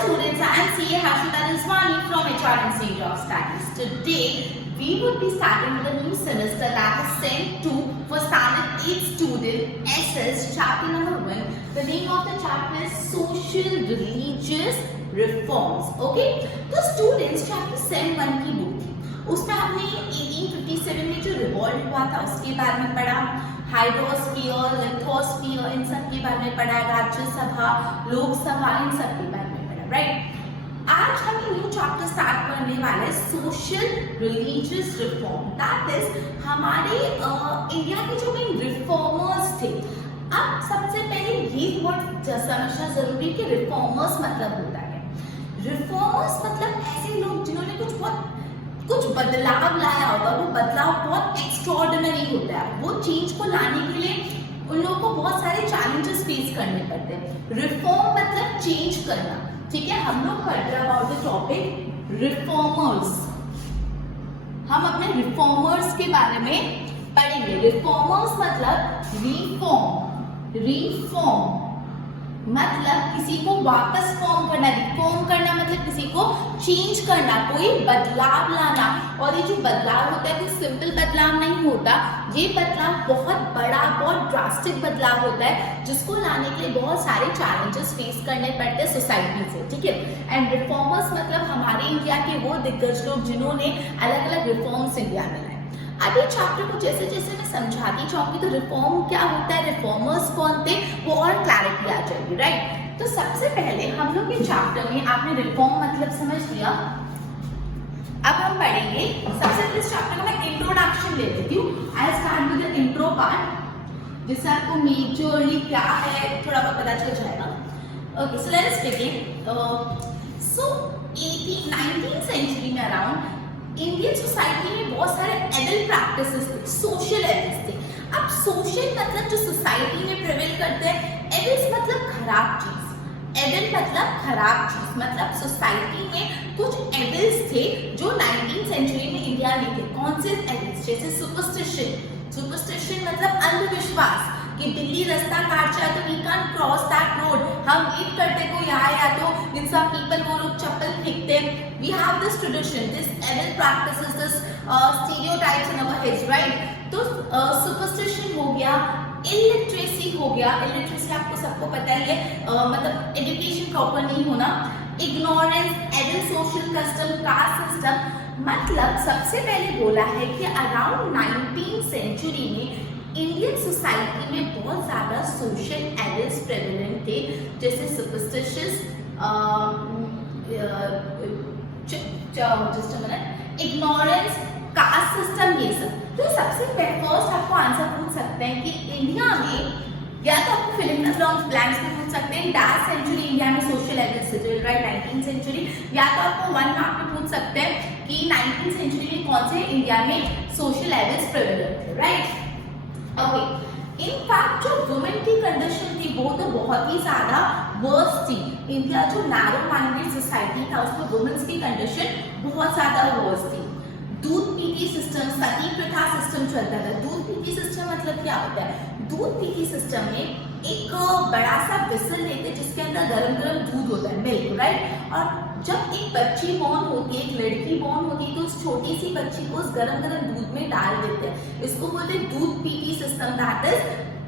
students, I am CA Harshita Rizwani from HRMC Job Studies. Today, we will be starting with a new semester that is Sem 2 for Standard 8 student SS chapter number 1. The name of the chapter is Social Religious Reforms. Okay? तो students chapter Sem 1 की book थी, उसमें हमने 1857 में जो revolt हुआ था उसके बारे में पढ़ा, हाइड्रोस्फीयर, लिथोस्फीयर, इन सब के बारे में पढ़ा, राज्यसभा, लोकसभा, इन सब के बारे में पढ़ा, राइट? आज हम न्यू चैप्टर स्टार्ट करने वाले हैं social religious reform. That is हमारे इंडिया के जो मेन रिफॉर्मर्स थे। अब सबसे पहले ये वर्ड समझना जरूरी कि रिफॉर्मर्स मतलब होता है। रिफॉर्मर्स मतलब ऐसे लोग जिन्होंने कुछ बदलाव लाया होगा। वो बदलाव बहुत एक्स्ट्राऑर्डिनरी होता है। वो चेंज को लाने के लिए उन लोगों को बहुत सारे चैलेंजेस फेस करने पड़ते हैं। रिफॉर्म मतलब चेंज करना, ठीक है? हम लोग पढ़ रहे अबाउट द टॉपिक रिफॉर्मर्स। हम अपने रिफॉर्मर्स के बारे में पढ़ेंगे। रिफॉर्मर्स मतलब रिफॉर्म मतलब किसी को वापस फॉर्म करना। रिफॉर्म करना मतलब किसी को चेंज करना, कोई बदलाव लाना। और ये जो बदलाव होता है कोई सिंपल बदलाव नहीं होता। ये बदलाव बहुत बड़ा, बहुत ड्रास्टिक बदलाव होता है जिसको लाने के लिए बहुत सारे चैलेंजेस फेस करने पड़ते हैं सोसाइटी से, ठीक है? एंड रिफॉर्मर्स मतलब हमारे इंडिया के वो दिग्गज लोग जिन्होंने अलग अलग रिफॉर्म्स इंडिया में लाए। अभी चैप्टर को जैसे जैसे मैं समझाती जाऊंगी तो रिफॉर्म क्या होता है, रिफॉर्मर्स कौन थे, वो और क्लैरिटी आ जाएगी, राइट? तो सबसे पहले हम लोग के चैप्टर में आपने रिफॉर्म मतलब समझ लिया। अब हम पढ़ेंगे सबसे पहले चैप्टर का मैं इंट्रोडक्शन ले लेती हूँ। I start with the intro part, जिससे आपको मेजरली क्या है थोड़ा बहुत पता चल जाएगा। Okay, so let's begin. So 19th century में अराउंड इंडियन सोसाइटी में बहुत सारे एडल्ट प्रैक्टिसेस थे, सोशल एडल्ट थे। अब सोशल मतलब जो सोसाइटी में प्रिवेल करते हैं, एडल्ट मतलब खराब चीज। एडल्ट मतलब खराब चीज मतलब सोसाइटी में कुछ एडल्ट थे जो 19th सेंचुरी में इंडिया में थे। कौन से एडल्ट? जैसे सुपरस्टिशन मतलब अंधविश्वास कि बिल्ली रास्ता काट जाए तो we can cross that road. हम ईट करते को यहाँ या तो इन सब पीपल वो लोग चप्पल फेंकते। We have this tradition, this adult practices, this stereotypes in our heads, right? तो सुपरस्टिशन हो गया, इलिटरेसी हो गया। इलिटरेसी आपको सबको पता ही है, मतलब एजुकेशन प्रॉपर नहीं होना। Ignorance, adult social custom, caste system. मतलब सबसे पहले बोला है कि अराउंड 19th सेंचुरी में इंडियन सोसाइटी में बहुत ज्यादा सोशल एडल्ट्स प्रेवलेंट थे, जैसे सुपरस्टिशियस, इग्नोरेंस, कास्ट सिस्टम, ये सब। तो सबसे फर्स्ट आपको आंसर पूछ सकते हैं कि इंडिया में, या तो आपको फिल इन द ब्लैंक्स में पूछ सकते हैं दैट सेंचुरी इंडिया में सोशल एडल्ट्स थे, राइट? 19th century. या तो आपको 1 मार्क में पूछ सकते हैं कि 19th सेंचुरी में कौन से इंडिया में सोशल एडल्ट्स प्रेवलेंट थे, राइट? ओके, इन फैक्ट जो वुमेन की कंडीशन थी वो तो बहुत ही ज्यादा वर्स थी। इंडिया जो नैरो माइंडेड सोसाइटी था उसमें वुमेन्स की कंडीशन बहुत ज्यादा वर्स थी। दूध पीती सिस्टम, सती प्रथा सिस्टम चलता था। दूध पीती सिस्टम मतलब क्या होता है? दूध पीती सिस्टम में एक बड़ा सा विसल लेते जिसके अंदर गरम गरम दूध होता है, मिल्क, राइट? और जब एक बच्ची बॉर्न होती है, एक लड़की बॉर्न होती है, तो उस छोटी सी बच्ची को उस गरम गरम दूध में डाल देते हैं। इसको बोलते हैं दूध पीती system. That is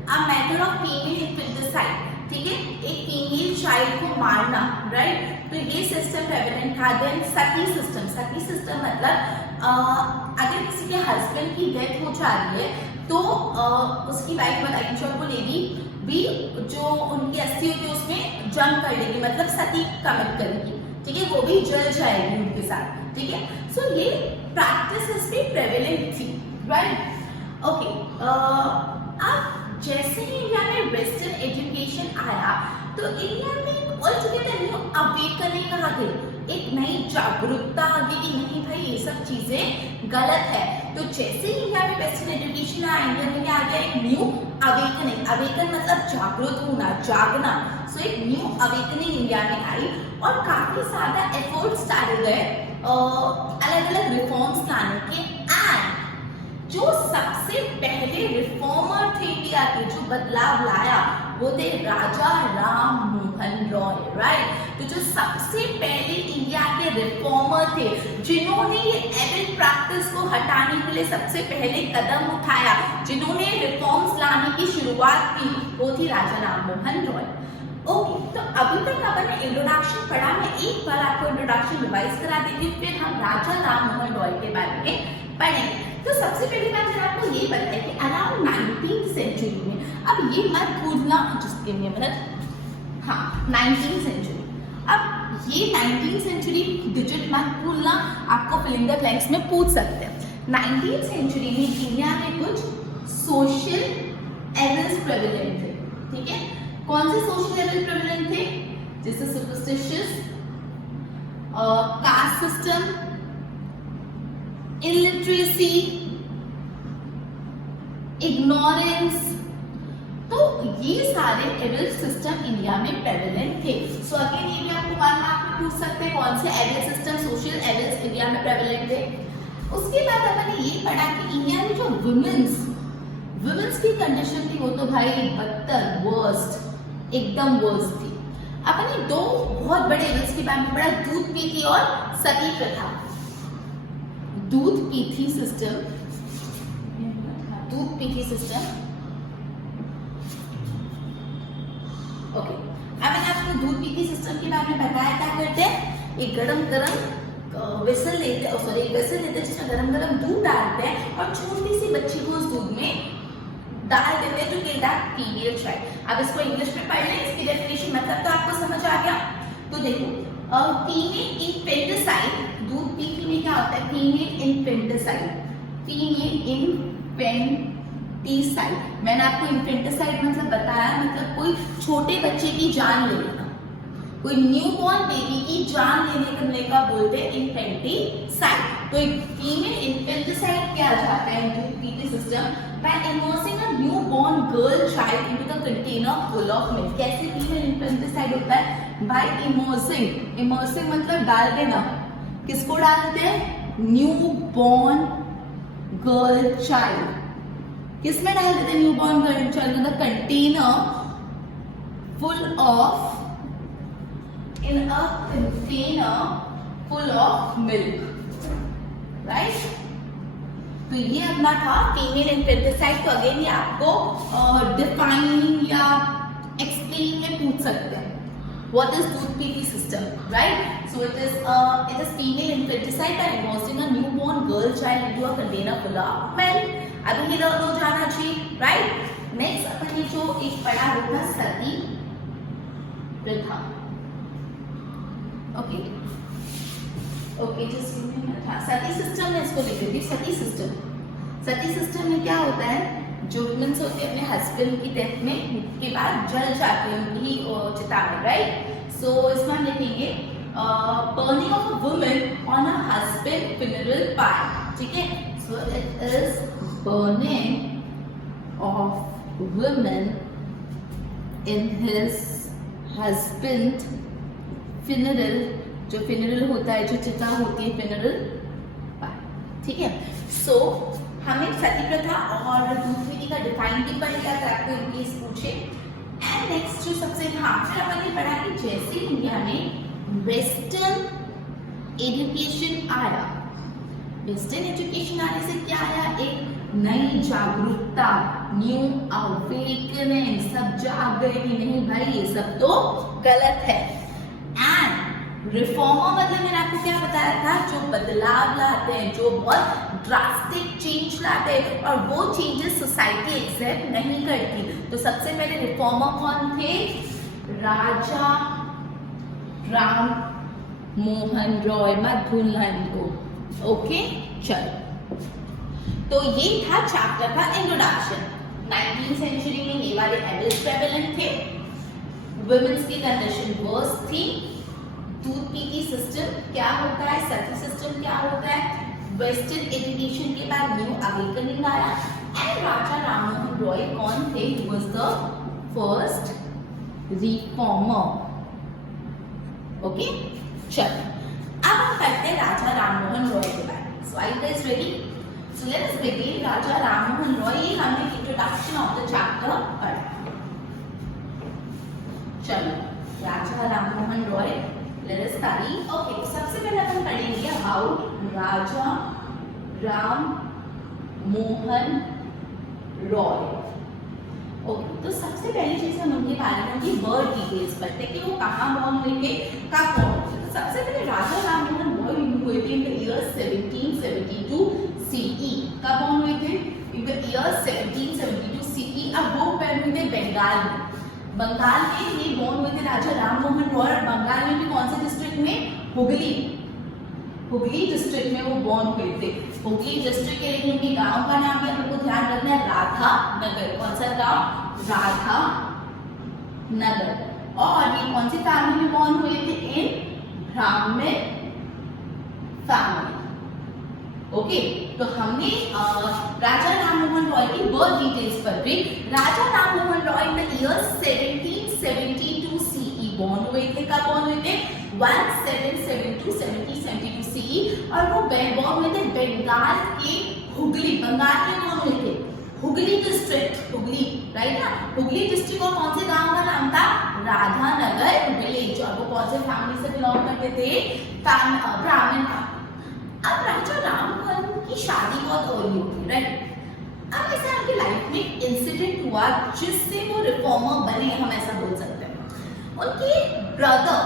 a method of female infanticide, ठीक है? एक फीमेल चाइल्ड को मारना, राइट? तो ये सिस्टम प्रेवलेंट था। देन सती सिस्टम। सती सिस्टम मतलब अगर किसी के हस्बैंड की डेथ हो जा रही है तो उसकी वाइफ मतलब को लेगी भी, जो उनकी अस्थि होती है उसमें जंग कर लेगी, मतलब सती कमिट करेगी, ठीक है? वो भी जल जाएगी उनके साथ, ठीक है? सो ये प्रैक्टिस भी प्रेवलेंट थी, राइट? ओके, अब जैसे ही इंडिया में वेस्टर्न एजुकेशन आया तो इंडिया में ऑलटुगेदर न्यू अवेकनिंग आ गई, एक नई जागरूकता आ गई कि नहीं भाई ये सब चीजें गलत है। तो जैसे ही इंडिया में वेस्टर्न एजुकेशन आया, इंडिया में क्या आ गया? एक न्यू अवेकनिंग। अवेकन मतलब जागरूक होना, जागना। सो एक न्यू अवेकनिंग इंडिया में आई और काफी ज्यादा एफर्ट्स डाले गए अलग अलग रिफॉर्म्स लाने के। एंड जो सबसे पहले रिफॉर्मर थे इंडिया के, जो बदलाव लाया वो थे राजा राम मोहन रॉय, राइट। तो जो सबसे पहले इंडिया के रिफॉर्मर थे, जिन्होंने ये एविल प्रैक्टिस को हटाने के लिए सबसे पहले कदम उठाया, जिन्होंने रिफॉर्म्स लाने की शुरुआत की, वो थी राजा राम मोहन रॉय। ओके, तो अभी तक आपने इंट्रोडक्शन पढ़ा, मैं एक बार आपको इंट्रोडक्शन रिवाइज करा देती हूँ, फिर हम राजा राम मोहन रॉय के बारे में पढ़ेंगे। तो सबसे पहली बात मैंने आपको ये बताया कि अराउंड 19th सेंचुरी में, अब ये मत भूलना जिसके लिए मिनट, हाँ 19th सेंचुरी, अब ये 19th सेंचुरी डिजिट मत भूलना, आपको फिल इन द ब्लैंक्स में पूछ सकते हैं। 19th सेंचुरी में इंडिया में कुछ सोशल एविल्स प्रेवलेंट थे, ठीक है। कौन से सोशल एविल प्रेवलेंट थे? जैसे superstitious, caste system, illiteracy, ignorance, तो ये सारे एविल सिस्टम इंडिया में प्रेवलेंट थे। सो अगेन ये भी आपको 1 मार्क में पूछ सकते हैं कौन से evil system, social evils India में प्रेवलेंट थे। उसके बाद अपन ने ये पढ़ा कि इंडिया में जो वुमेन्स की कंडीशन थी वो तो भाई बदतर, वर्स्ट, एकदम वर्स्ट थी। अपन ने दो बहुत बड़े एविल्स के बारे में पढ़ा, दूध पीती और सती प्रथा। दूध पीती सिस्टम, ओके। अब मैंने आपको दूध पीती सिस्टम के बारे में बताया, क्या करते हैं, एक गरम वेसल लेते हैं जिसमें गरम दूध डालते हैं और छोटी सी बच्ची को उस दूध में डाल देते हैं, जो कहता है फीमेल चाइल्ड। अब इसको इंग्लिश में पढ़ लें, इसकी डेफिनेशन मतलब तो आपको समझ आ गया। तो देखो, फीमेल इन्फेंटिसाइड, दूध पीती में क्या होता है, फीमेल इन्फेंटिसाइड, मैंने आपको इन्फेंटिसाइड मतलब बताया, मतलब कोई छोटे बच्चे की जान ले लेना, कोई न्यूबॉर्न बेबी की जान लेने का बोलते हैं इन्फेंटिसाइड। तो फीमेल इन्फेंटिसाइड क्या जाता है दूध पीती system, by immersing a newborn girl child into the container full of milk। कैसे फीमेल इन्फेंटिसाइड होता है, by immersing मतलब डाल देना, किसको डालते हैं, न्यूबॉर्न गर्ल चाइल्ड, किसमें डाल देते हैं newborn girl child, the container full of, in a container full of milk, right? तो ये अपना था फीमेल इन्फेंटिसाइड। तो अगेन ये आपको डिफाइन या एक्सप्लेन में पूछ सकते हैं, व्हाट इज दूध पीती system, right. So it is female infanticide by immersing a newborn girl child into a container full of milk. अभी ये दोनों जाना चाहिए, राइट। नेक्स्ट अपन ने जो एक पढ़ा वो था सती प्रथा, ओके जस्ट सती सिस्टम में इसको लिख देती। सती सिस्टम में क्या होता है, जो वुमेन्स होते हैं अपने हस्बैंड की डेथ में के बाद जल जाती है उनकी चिता में, राइट। सो इसमें हम लिखेंगे burning of a woman on a husband funeral pyre, ठीक है। So it is burning of woman in his husband funeral, जो फ्यूनरल होता है, जो चिता होती है फ्यूनरल, ठीक है। सो हमें सती प्रथा और दूध पीती का डिफाइन भी पड़ेगा अगर आपको इनकेस पूछे। एंड नेक्स्ट जो सबसे, हाँ फिर अपन ने पढ़ा कि जैसे इंडिया में वेस्टर्न एजुकेशन आया, वेस्टर्न एजुकेशन आने से क्या आया, एक नई जागरूकता, न्यू अवेकनिंग, सब जाग गए कि नहीं भाई ये सब तो गलत है। एंड रिफॉर्मर मतलब मैंने आपको क्या बताया था, जो बदलाव लाते हैं, जो बहुत ड्रास्टिक चेंज लाते हैं, और वो चेंजेस सोसाइटी एक्सेप्ट नहीं करती। तो सबसे पहले रिफॉर्मर कौन थे, राजा राम मोहन रॉय, मत भूलना इनको, ओके। चलो, तो ये था चैप्टर का इंट्रोडक्शन। 19th सेंचुरी में ये वाले एविल्स प्रेवलेंट थे, वुमेन्स की कंडीशन वर्स थी, दूध पीती सिस्टम क्या होता है, सती सिस्टम क्या होता है, वेस्टर्न एजुकेशन के बाद न्यू अवेकनिंग आया। एंड राजा राम मोहन रॉय कौन थे, he was the first reformer, okay. चलो अब हम करते हैं राजा राम मोहन रॉय के बारे में। So are you guys ready? So let us begin. Raja Ram Mohan Roy, हमने इंट्रोडक्शन ऑफ द चैप्टर पढ़ा। चलो, Raja Rammohan Roy, let us study. Okay, तो सबसे पहले अपन पढ़ेंगे अबाउट राजा राम मोहन रॉय। ओके, तो सबसे पहली चीज हम उनके बारे में उनकी बर्थ डिटेल्स पढ़ते हैं कि वो कहाँ बॉर्न हुए थे, कब बॉर्न हुए थे। सबसे पहले राजा राममोहन रॉय हुए थे इन द ईयर 1772 CE। कब बॉर्न हुए थे? इन द ईयर 1772 CE। अब वो पैदा हुए थे बंगाल में। बंगाल में ये बॉर्न हुए थे राजा राममोहन रॉय। बंगाल में भी कौन से डिस्ट्रिक्ट में? हुगली, हुगली डिस्ट्रिक्ट में वो बॉर्न हुए थे। हुगली डिस्ट्रिक्ट के लिए उनके गांव का नाम है, आपको ध्यान रखना है, राधा नगर। कौन सा गांव? राधा नगर। और ये कौन सी फैमिली में बॉर्न हुए थे? इन ब्राह्मण फैमिली। ओके, तो हमने राजा राममोहन रॉय की बर्थ डिटेल्स पढ़ी। Raja Rammohan Roy in the year 1772 CE born हुए थे। कब बॉर्न हुए थे? 1772 CE। और वो बॉर्न हुए थे बंगाल के हुगली। बंगाल के कौन हुए थे? हुगली डिस्ट्रिक्ट, हुगली, राइट ना। हुगली डिस्ट्रिक्ट और कौन से गांव का नाम था? राधा नगर विलेज। और वो कौन से फैमिली से बिलोंग करते थे? ब्राह्मण। अब राजा राममोहन की शादी बहुत अर्ली होती, राइट। अब ऐसा उनकी लाइफ में इंसिडेंट हुआ जिससे वो रिफॉर्मर बने, हम ऐसा बोल सकते हैं। उनके ब्रदर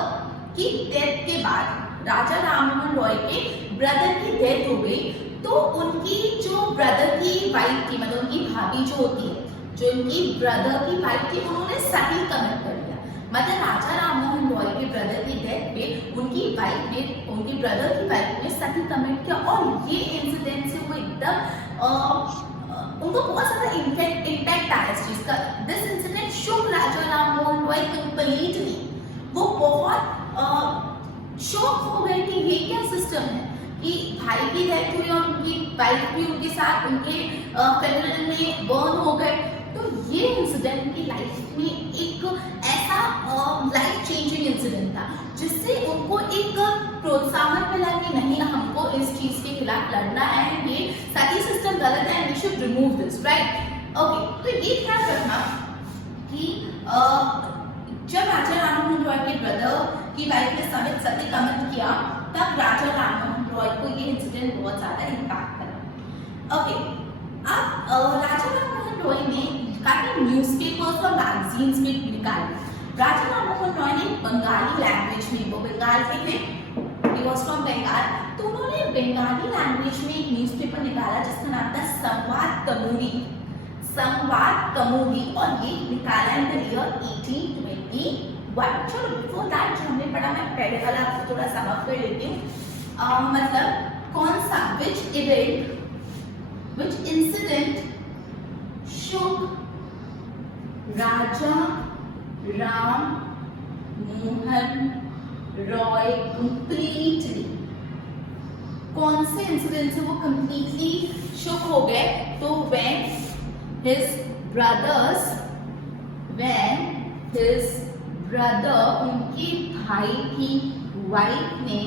की डेथ के बाद, राजा राममोहन रॉय के ब्रदर की डेथ हो गई, तो उनकी जो ब्रदर की वाइफ थी, मतलब उनकी भाभी जो होती है, जो उनकी ब्रदर की वाइफ थी, उन्होंने सती कमिट कर दिया। मतलब राजा राममोहन रॉय के ब्रदर की डेथ पे उनकी वाइफ ने, उनके ब्रदर की वाइफ ने सती कमिट किया। और ये इंसिडेंट से वो एकदम उनको बहुत ज्यादा इम्पैक्ट आया इस चीज का। दिस इंसिडेंट शोक राजा राममोहन रॉय कंप्लीटली। वो बहुत शॉक हो गए कि ये क्या सिस्टम है कि भाई की डेथ हुई और उनकी वाइफ भी उनके साथ उनके फेडरल में बर्न हो गए। तो ये इंसिडेंट उनकी लाइफ में एक ऐसा लाइफ चेंजिंग इंसिडेंट था जिससे उनको एक प्रोत्साहन मिला कि नहीं, हमको इस चीज के खिलाफ लड़ना है, ये सती सिस्टम गलत है, we should remove this, right. Okay, तो ये ध्यान रखना कि जब राजा राममोहन रॉय के ब्रदर की वाइफ ने सती कमिट किया, तब राजा राममोहन रॉय को ये इंसिडेंट बहुत ज्यादा इम्पैक्ट करा। ओके, अब राजा राममोहन रॉय ने काफी न्यूज़पेपर्स और मैगजीन्स में निकाले। राजा राममोहन रॉय ने बंगाली लैंग्वेज में, वो बंगाल के थे, he was from बंगाल, तो उन्होंने बंगाली लैंग्वेज में एक न्यूज़पेपर निकाला जिसका नाम था संवाद कमोदी। संवाद कमोदी, और ये निकाला इन द ईयर 1821। चलो, बिफोर दैट जो हमने पढ़ा, मैं पहले वाला आपसे थोड़ा समझ कर लेती हूँ। मतलब कौन सा, which incident shook Raja Ram Mohan Roy completely. कौन से इंसिडेंट से वो कंप्लीटली शुक हो गए? तो when his brother, उनके भाई की वाइफ ने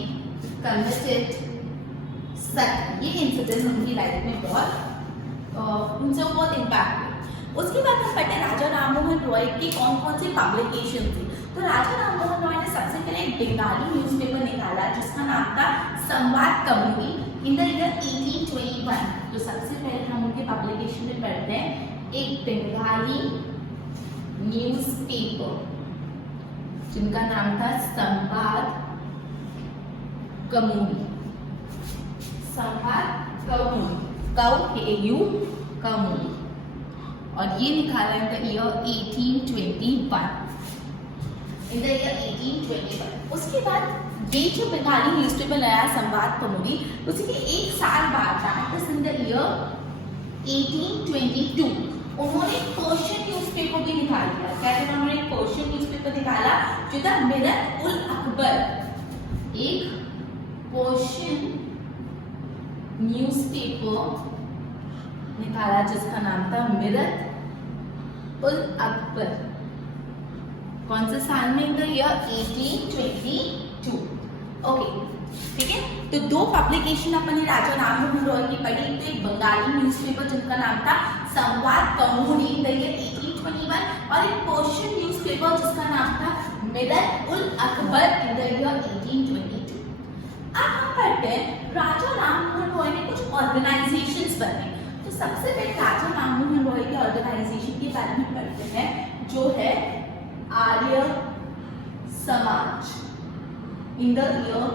कमिटेड सती। ये इंसिडेंट उनकी लाइफ में उनसे बहुत इम्पैक्ट हुआ। उसके बाद हम पढ़ते राजा राममोहन रॉय की कौन कौन सी पब्लिकेशन थी। तो राजा राममोहन रॉय ने सबसे पहले एक बंगाली न्यूज़पेपर निकाला जिसका नाम था संवाद कमोदी इन द ईयर 1821। तो सबसे पहले हम उनके पब्लिकेशन में पढ़ते हैं एक बंगाली न्यूज़पेपर जिनका नाम था संवाद कमोदी। संवाद कमोदी, कमोदी, और ये निकाला इन the year 1821। In the year 1821। उसके बाद ये जो बंगाली न्यूज़पेपर आया संवाद कमोदी, उसी के एक साल बाद, that is in the year 1822, उन्होंने पर्शियन न्यूज़पेपर भी निकाल दिया। क्या था? उन्होंने पर्शियन न्यूज़पेपर निकाला जो था मिरत उल अकबर। एक पर्शियन न्यूज़पेपर निकाला जिसका नाम था मिरत उल अकबर। कौन से साल में? इन द ईयर 1822। ओके, ठीक है। तो दो पब्लिकेशन अपने राजा राममोहन रॉय की पढ़ी। तो एक बंगाली न्यूज़पेपर जिनका नाम था संवाद कौमुदी इन द ईयर 1821 और एक पर्शियन न्यूज़पेपर जिसका नाम था मिलत उल अकबर इन द ईयर 1822। अब हम पढ़ते हैं राजा राममोहन रॉय ने कुछ ऑर्गेनाइजेशंस बनाए। तो सबसे पहले राजा राममोहन रॉय के ऑर्गेनाइजेशन के बारे में पढ़ते हैं, जो है आर्य समाज इन द ईयर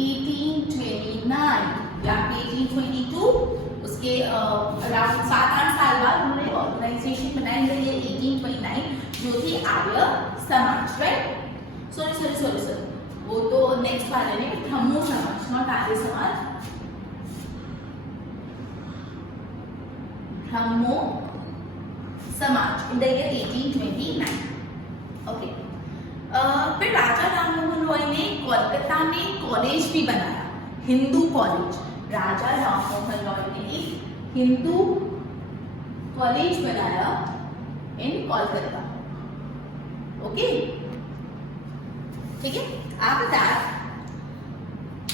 1829 या 1822। उसके अराउंड 7-8 साल बाद उन्होंने ऑर्गेनाइजेशन बनाई इन द ईयर 1829 जो थी आर्य समाज, राइट। सॉरी वो तो नेक्स्ट वाले ने ब्रह्मो समाज, नॉट आर्य समाज, ब्रह्मो समाज इन द ईयर 1829। ओके, फिर राजा राममोहन रॉय ने कोलकाता में कॉलेज भी बनाया, हिंदू कॉलेज। राजा राममोहन रॉय ने एक हिंदू कॉलेज बनाया इन कोलकाता। ओके, ठीक है। आफ्टर दैट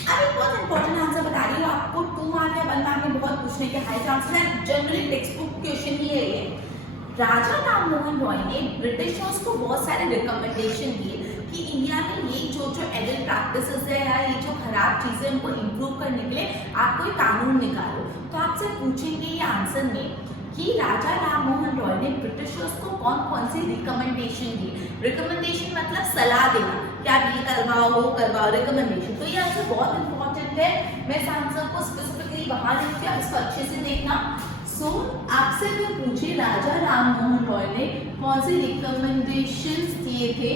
अब एक बहुत इंपॉर्टेंट आंसर बता रही हूँ आपको, 2 मार्क या 1 मार्क में बहुत पूछने के हाई चांसेस है, जनरली टेक्स्ट बुक क्वेश्चन ही है ये। राजा राममोहन रॉय ने ब्रिटिशर्स को बहुत सारे रिकमेंडेशन दिए कि इंडिया में ये जो एडल्ट प्रैक्टिसेस है या ये जो खराब चीजें उनको इम्प्रूव करने के लिए आप कोई कानून निकालो। तो आपसे पूछेंगे ये आंसर में कि राजा राममोहन रॉय ने ब्रिटिशर्स को कौन कौन सी रिकमेंडेशन दी। रिकमेंडेशन मतलब सलाह देना कि आप ये करवाओ वो करवाओ, रिकमेंडेशन। तो ये आंसर बहुत इंपॉर्टेंट है, मैं इस आंसर को स्पेसिफिकली वहां लिखती हूँ, इसको अच्छे से देखना। सो आपसे मैं पूछे राजा राममोहन रॉय ने कौन से रिकमेंडेशंस दिए थे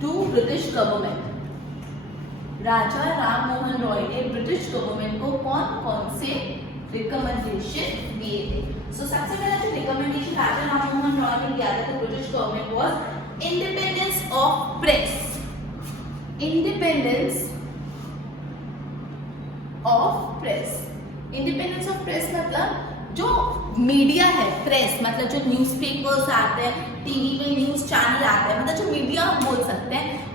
टू ब्रिटिश गवर्नमेंट। राजा राममोहन रॉय ने ब्रिटिश गवर्नमेंट को कौन कौन से रिकमेंडेशन दिए थे। सो सबसे पहला जो रिकमेंडेशन राजा राममोहन रॉय ने दिया था तो British government was independence of press. Independence of press, independence of press मतलब जो मीडिया है, प्रेस मतलब जो न्यूज़पेपर्स आते हैं, टीवी पे न्यूज़ चैनल आते हैं, मतलब जो मीडिया हम बोल सकते हैं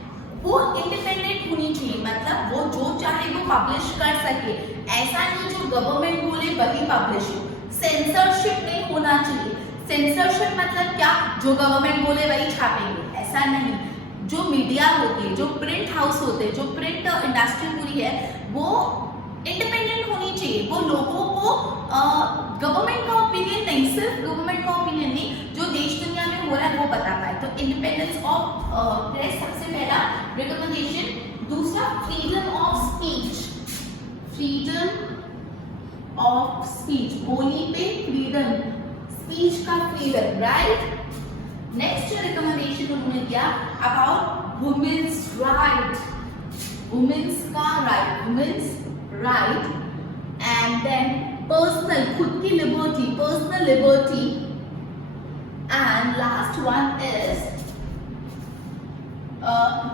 वो इंडिपेंडेंट होनी चाहिए। मतलब वो जो चाहे वो पब्लिश कर सके, ऐसा नहीं जो गवर्नमेंट बोले वही पब्लिश हो। सेंसरशिप नहीं होना चाहिए। सेंसरशिप मतलब क्या, जो गवर्नमेंट बोले वही छापेंगे, ऐसा नहीं। जो मीडिया होती है, जो प्रिंट हाउस होते हैं, जो प्रिंट इंडस्ट्री पूरी है, वो इंडिपेंडेंट होनी चाहिए। वो लोगों को गवर्नमेंट का ओपिनियन नहीं, सिर्फ गवर्नमेंट का ओपिनियन नहीं, जो देश दुनिया में हो रहा है वो बता पाए। तो इंडिपेंडेंस ऑफ प्रेस सबसे पहला रिकमेंडेशन। दूसरा freedom of speech, freedom of speech, बोली पे फ्रीडम, स्पीच का फ्रीडम, राइट। नेक्स्ट रिकमेंडेशन उन्होंने दिया अबाउट वुमेन्स राइट, वुमेन्स का right, women's right. And then personal, खुद की liberty, personal liberty. And last one is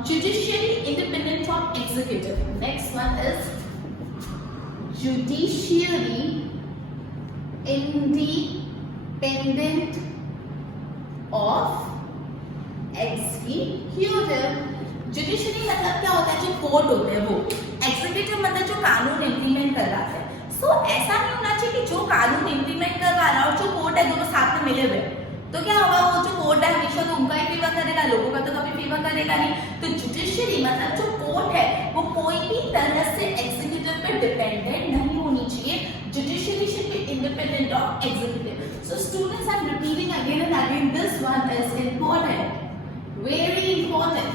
judiciary independent from executive. Next one is judiciary independent of executive. Judiciary मतलब क्या होता है, जो कोर्ट होते हैं वो। एग्जीक्यूटिव मतलब जो कानून इम्प्लीमेंट कर रहा है। सो ऐसा नहीं होना चाहिए कि जो कानून इम्प्लीमेंट करवा रहा है और जो कोर्ट है दोनों साथ में मिले हुए, तो क्या होगा, वो जो कोर्ट है हमेशा तो उनका ही फेवर करेगा, लोगों का तो कभी फेवर करेगा नहीं। तो जुडिशरी मतलब जो कोर्ट है वो कोई भी तरह से एग्जीक्यूटिव पे डिपेंडेंट नहीं होनी चाहिए। Judiciary should be independent of executive. So students, I am repeating again and again, this one is important, very important.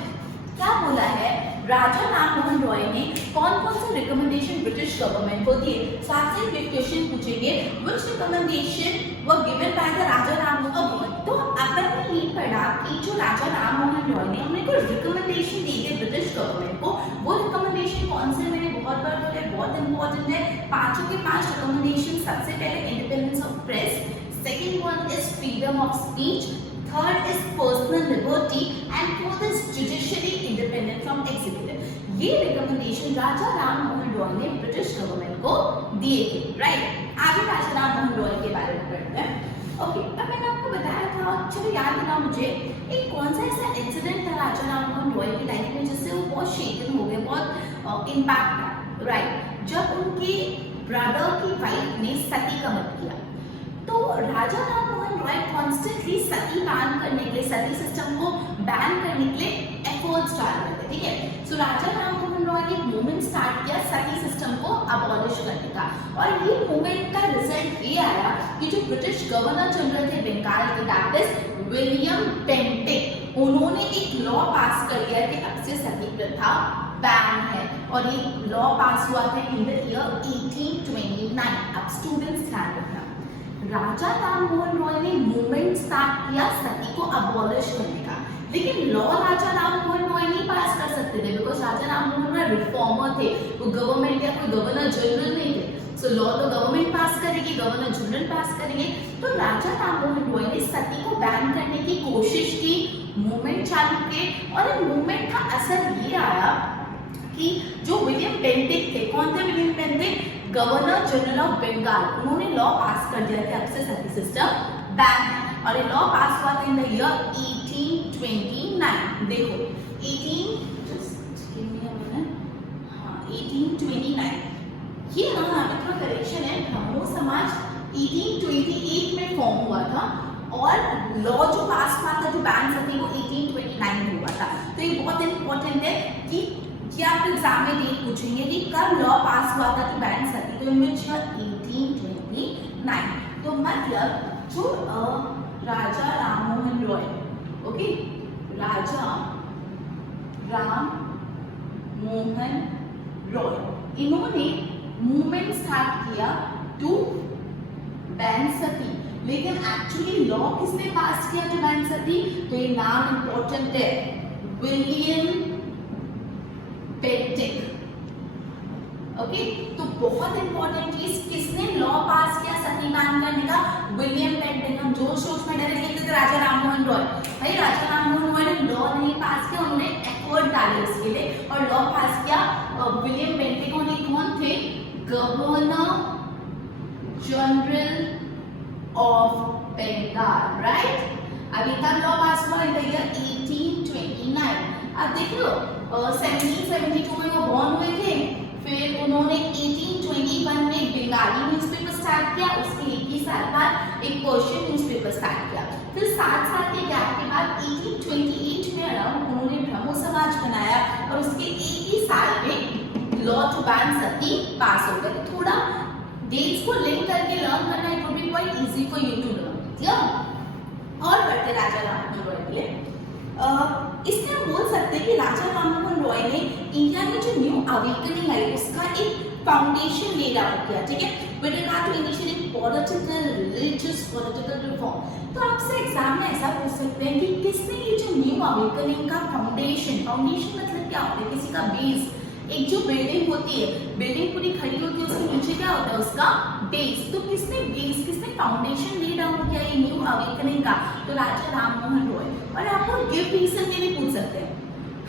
क्या बोला है, राजा राममोहन रॉय ने कौन कौन से रिकमेंडेशन ब्रिटिश गवर्नमेंट को दिए। साथ ही क्वेश्चन पूछेंगे which recommendation were given by the Raja Rammohan Roy. तो अपन ने ये पढ़ा कि जो राजा राममोहन रॉय ने हमने कोई रिकमेंडेशन दी है ब्रिटिश गवर्नमेंट को, वो रिकमेंडेशन कौन से, मैंने बहुत बार बोला, बहुत इंपॉर्टेंट है। 5 के 5 रिकमेंडेशन। सबसे पहले independence of press, second one is freedom of speech, third is personal liberty and fourth is judiciary independent from executive. ये रिकमेंडेशन राजा राममोहन रॉय ने ब्रिटिश गवर्नमेंट को दिए थे, राइट। आगे राजा राममोहन रॉय के बारे में पढ़ते हैं। ओके, अब मैंने आपको बताया था, चलो याद दिलाओ मुझे, एक कौन सा ऐसा इंसिडेंट था राजा राममोहन रॉय की लाइफ में जिससे वो बहुत शेकन हो गए, बहुत इम्पैक्ट था, राइट। जब उनके ब्रदर की वाइफ ने सती का मत किया। तो राजा राम मोहन रॉय कॉन्स्टेंटली सती बैन करने के लिए, सती सिस्टम को बैन करने के लिए एफर्ट्स डाल रहे थे, ठीक है। सो राजा राम मोहन रॉय ने मूवमेंट स्टार्ट किया सती सिस्टम को अबॉलिश करने का, और ये मूवमेंट का रिजल्ट ये आया कि जो ब्रिटिश गवर्नर जनरल थे बंगाल के, दैट इज विलियम बेंटिक, उन्होंने एक लॉ पास कर दिया कि अब से सती प्रथा बैन है, और ये लॉ पास हुआ था इन द ईयर 1829। अब स्टूडेंट्स ध्यान रखना, राजा राम मोहन रॉय ने मूवमेंट स्टार्ट किया सती को अबॉलिश करने का, लेकिन लॉ राजा राम मोहन रॉय नहीं पास कर सकते थे, because Raja Ram Mohan Roy reformer थे, वो गवर्नमेंट या कोई गवर्नर जनरल नहीं थे। सो लॉ तो गवर्नमेंट पास करेगी, गवर्नर जनरल पास करेंगे। तो राजा राम मोहन रॉय ने सती को बैन करने की कोशिश की, मूवमेंट चालू किए, और मूवमेंट का असर ये आया कि जो विलियम बेंटिक थे, कौन थे William Bentinck? Governor general of Bengal, उन्होंने लॉ पास कर दिया कि अब से सती सिस्टम बैन है, और ये लॉ पास हुआ था इन द ईयर 1829। देखो 1829, ये ना थोड़ा करेक्शन है, ब्रह्मो समाज 1828 में फॉर्म हुआ था, और लॉ जो पास हुआ था, जो बैन सती, वो 1829 में हुआ था। तो ये बहुत इंपॉर्टेंट है कि आप एग्जाम में डेट पूछेंगे कि कब लॉ पास हुआ था कि बैन सती, तो इनमें 1829। तो मतलब जो राजा राम मोहन रॉय, ओके, राजा राम मोहन रॉय, इन्होंने मूवमेंट स्टार्ट किया टू बैन सती, लेकिन एक्चुअली लॉ किसने पास किया टू बैन सती? तो ये नाम इंपॉर्टेंट है, विलियम बेंटिक। ओके, तो बहुत इंपॉर्टेंट चीज, किसने लॉ पास किया सती बैन करने का? William Bentinck. हम जोश जोश में डायरेक्ट लिखते थे राजा राम मोहन रॉय, भाई राजा राम मोहन रॉय ने लॉ नहीं पास किया, उन्होंने एफर्ट डाले इसके लिए, और लॉ पास किया विलियम बेंटिक। और ये कौन थे? Governor general of Bengal, right. अभी तक लॉ पास हुआ इन द ईयर 1829। अब देख लो 1772 में वो बॉर्न हुए थे, फिर उन्होंने 1821 में बंगाली न्यूज़पेपर स्टार्ट किया, उसके एक ही साल बाद एक पर्शियन न्यूज़पेपर स्टार्ट किया, फिर 7 साल के गैप के बाद 1828 में अराउंड उन्होंने ब्रह्मो समाज बनाया, और उसके एक ही साल में लॉ टू बैन सती पास हो गया। थोड़ा डेट्स को लिंक करके लर्न करना, it would be quite easy for you to learn, clear. और बढ़ते राजा राम मोहन रॉय के लिए, इसमें हम बोल सकते हैं कि राजा राम मोहन रॉय ने इंडिया में जो न्यू अवेकनिंग आई उसका एक फाउंडेशन ले डाउन किया, ठीक है, with regard to initially political, religious political reform. तो आपसे एग्जाम में ऐसा पूछ सकते हैं कि किसने ये जो न्यू अवेकनिंग का फाउंडेशन मतलब क्या होता है? किसी का बेस, एक जो बिल्डिंग होती है, बिल्डिंग पूरी खड़ी होती है, उसके नीचे क्या होता है? उसका बेस। तो किसने बेस, किसने फाउंडेशन ले डाउन किया ये न्यू अवेकनिंग का? तो राजा राम मोहन रॉय। और आपको गिव रीजन में भी पूछ सकते हैं,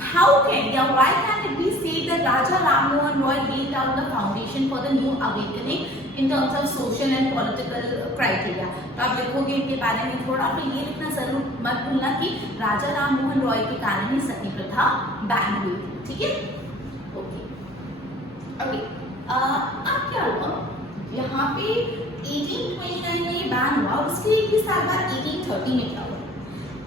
हाउ कैन या why can it be said that Raja Ram Mohan Roy laid down the foundation for the new awakening in terms of social and political criteria? तो आप देखोगे इनके बारे में थोड़ा, तो ये लिखना जरूर मत भूलना कि राजा राम मोहन रॉय के कारण ही सती प्रथा बैन हुई, ठीक है। ओके, अब क्या हुआ यहाँ पे 1829 में बैन हुआ, उसके एक ही साल बाद 1830 में क्या हुआ?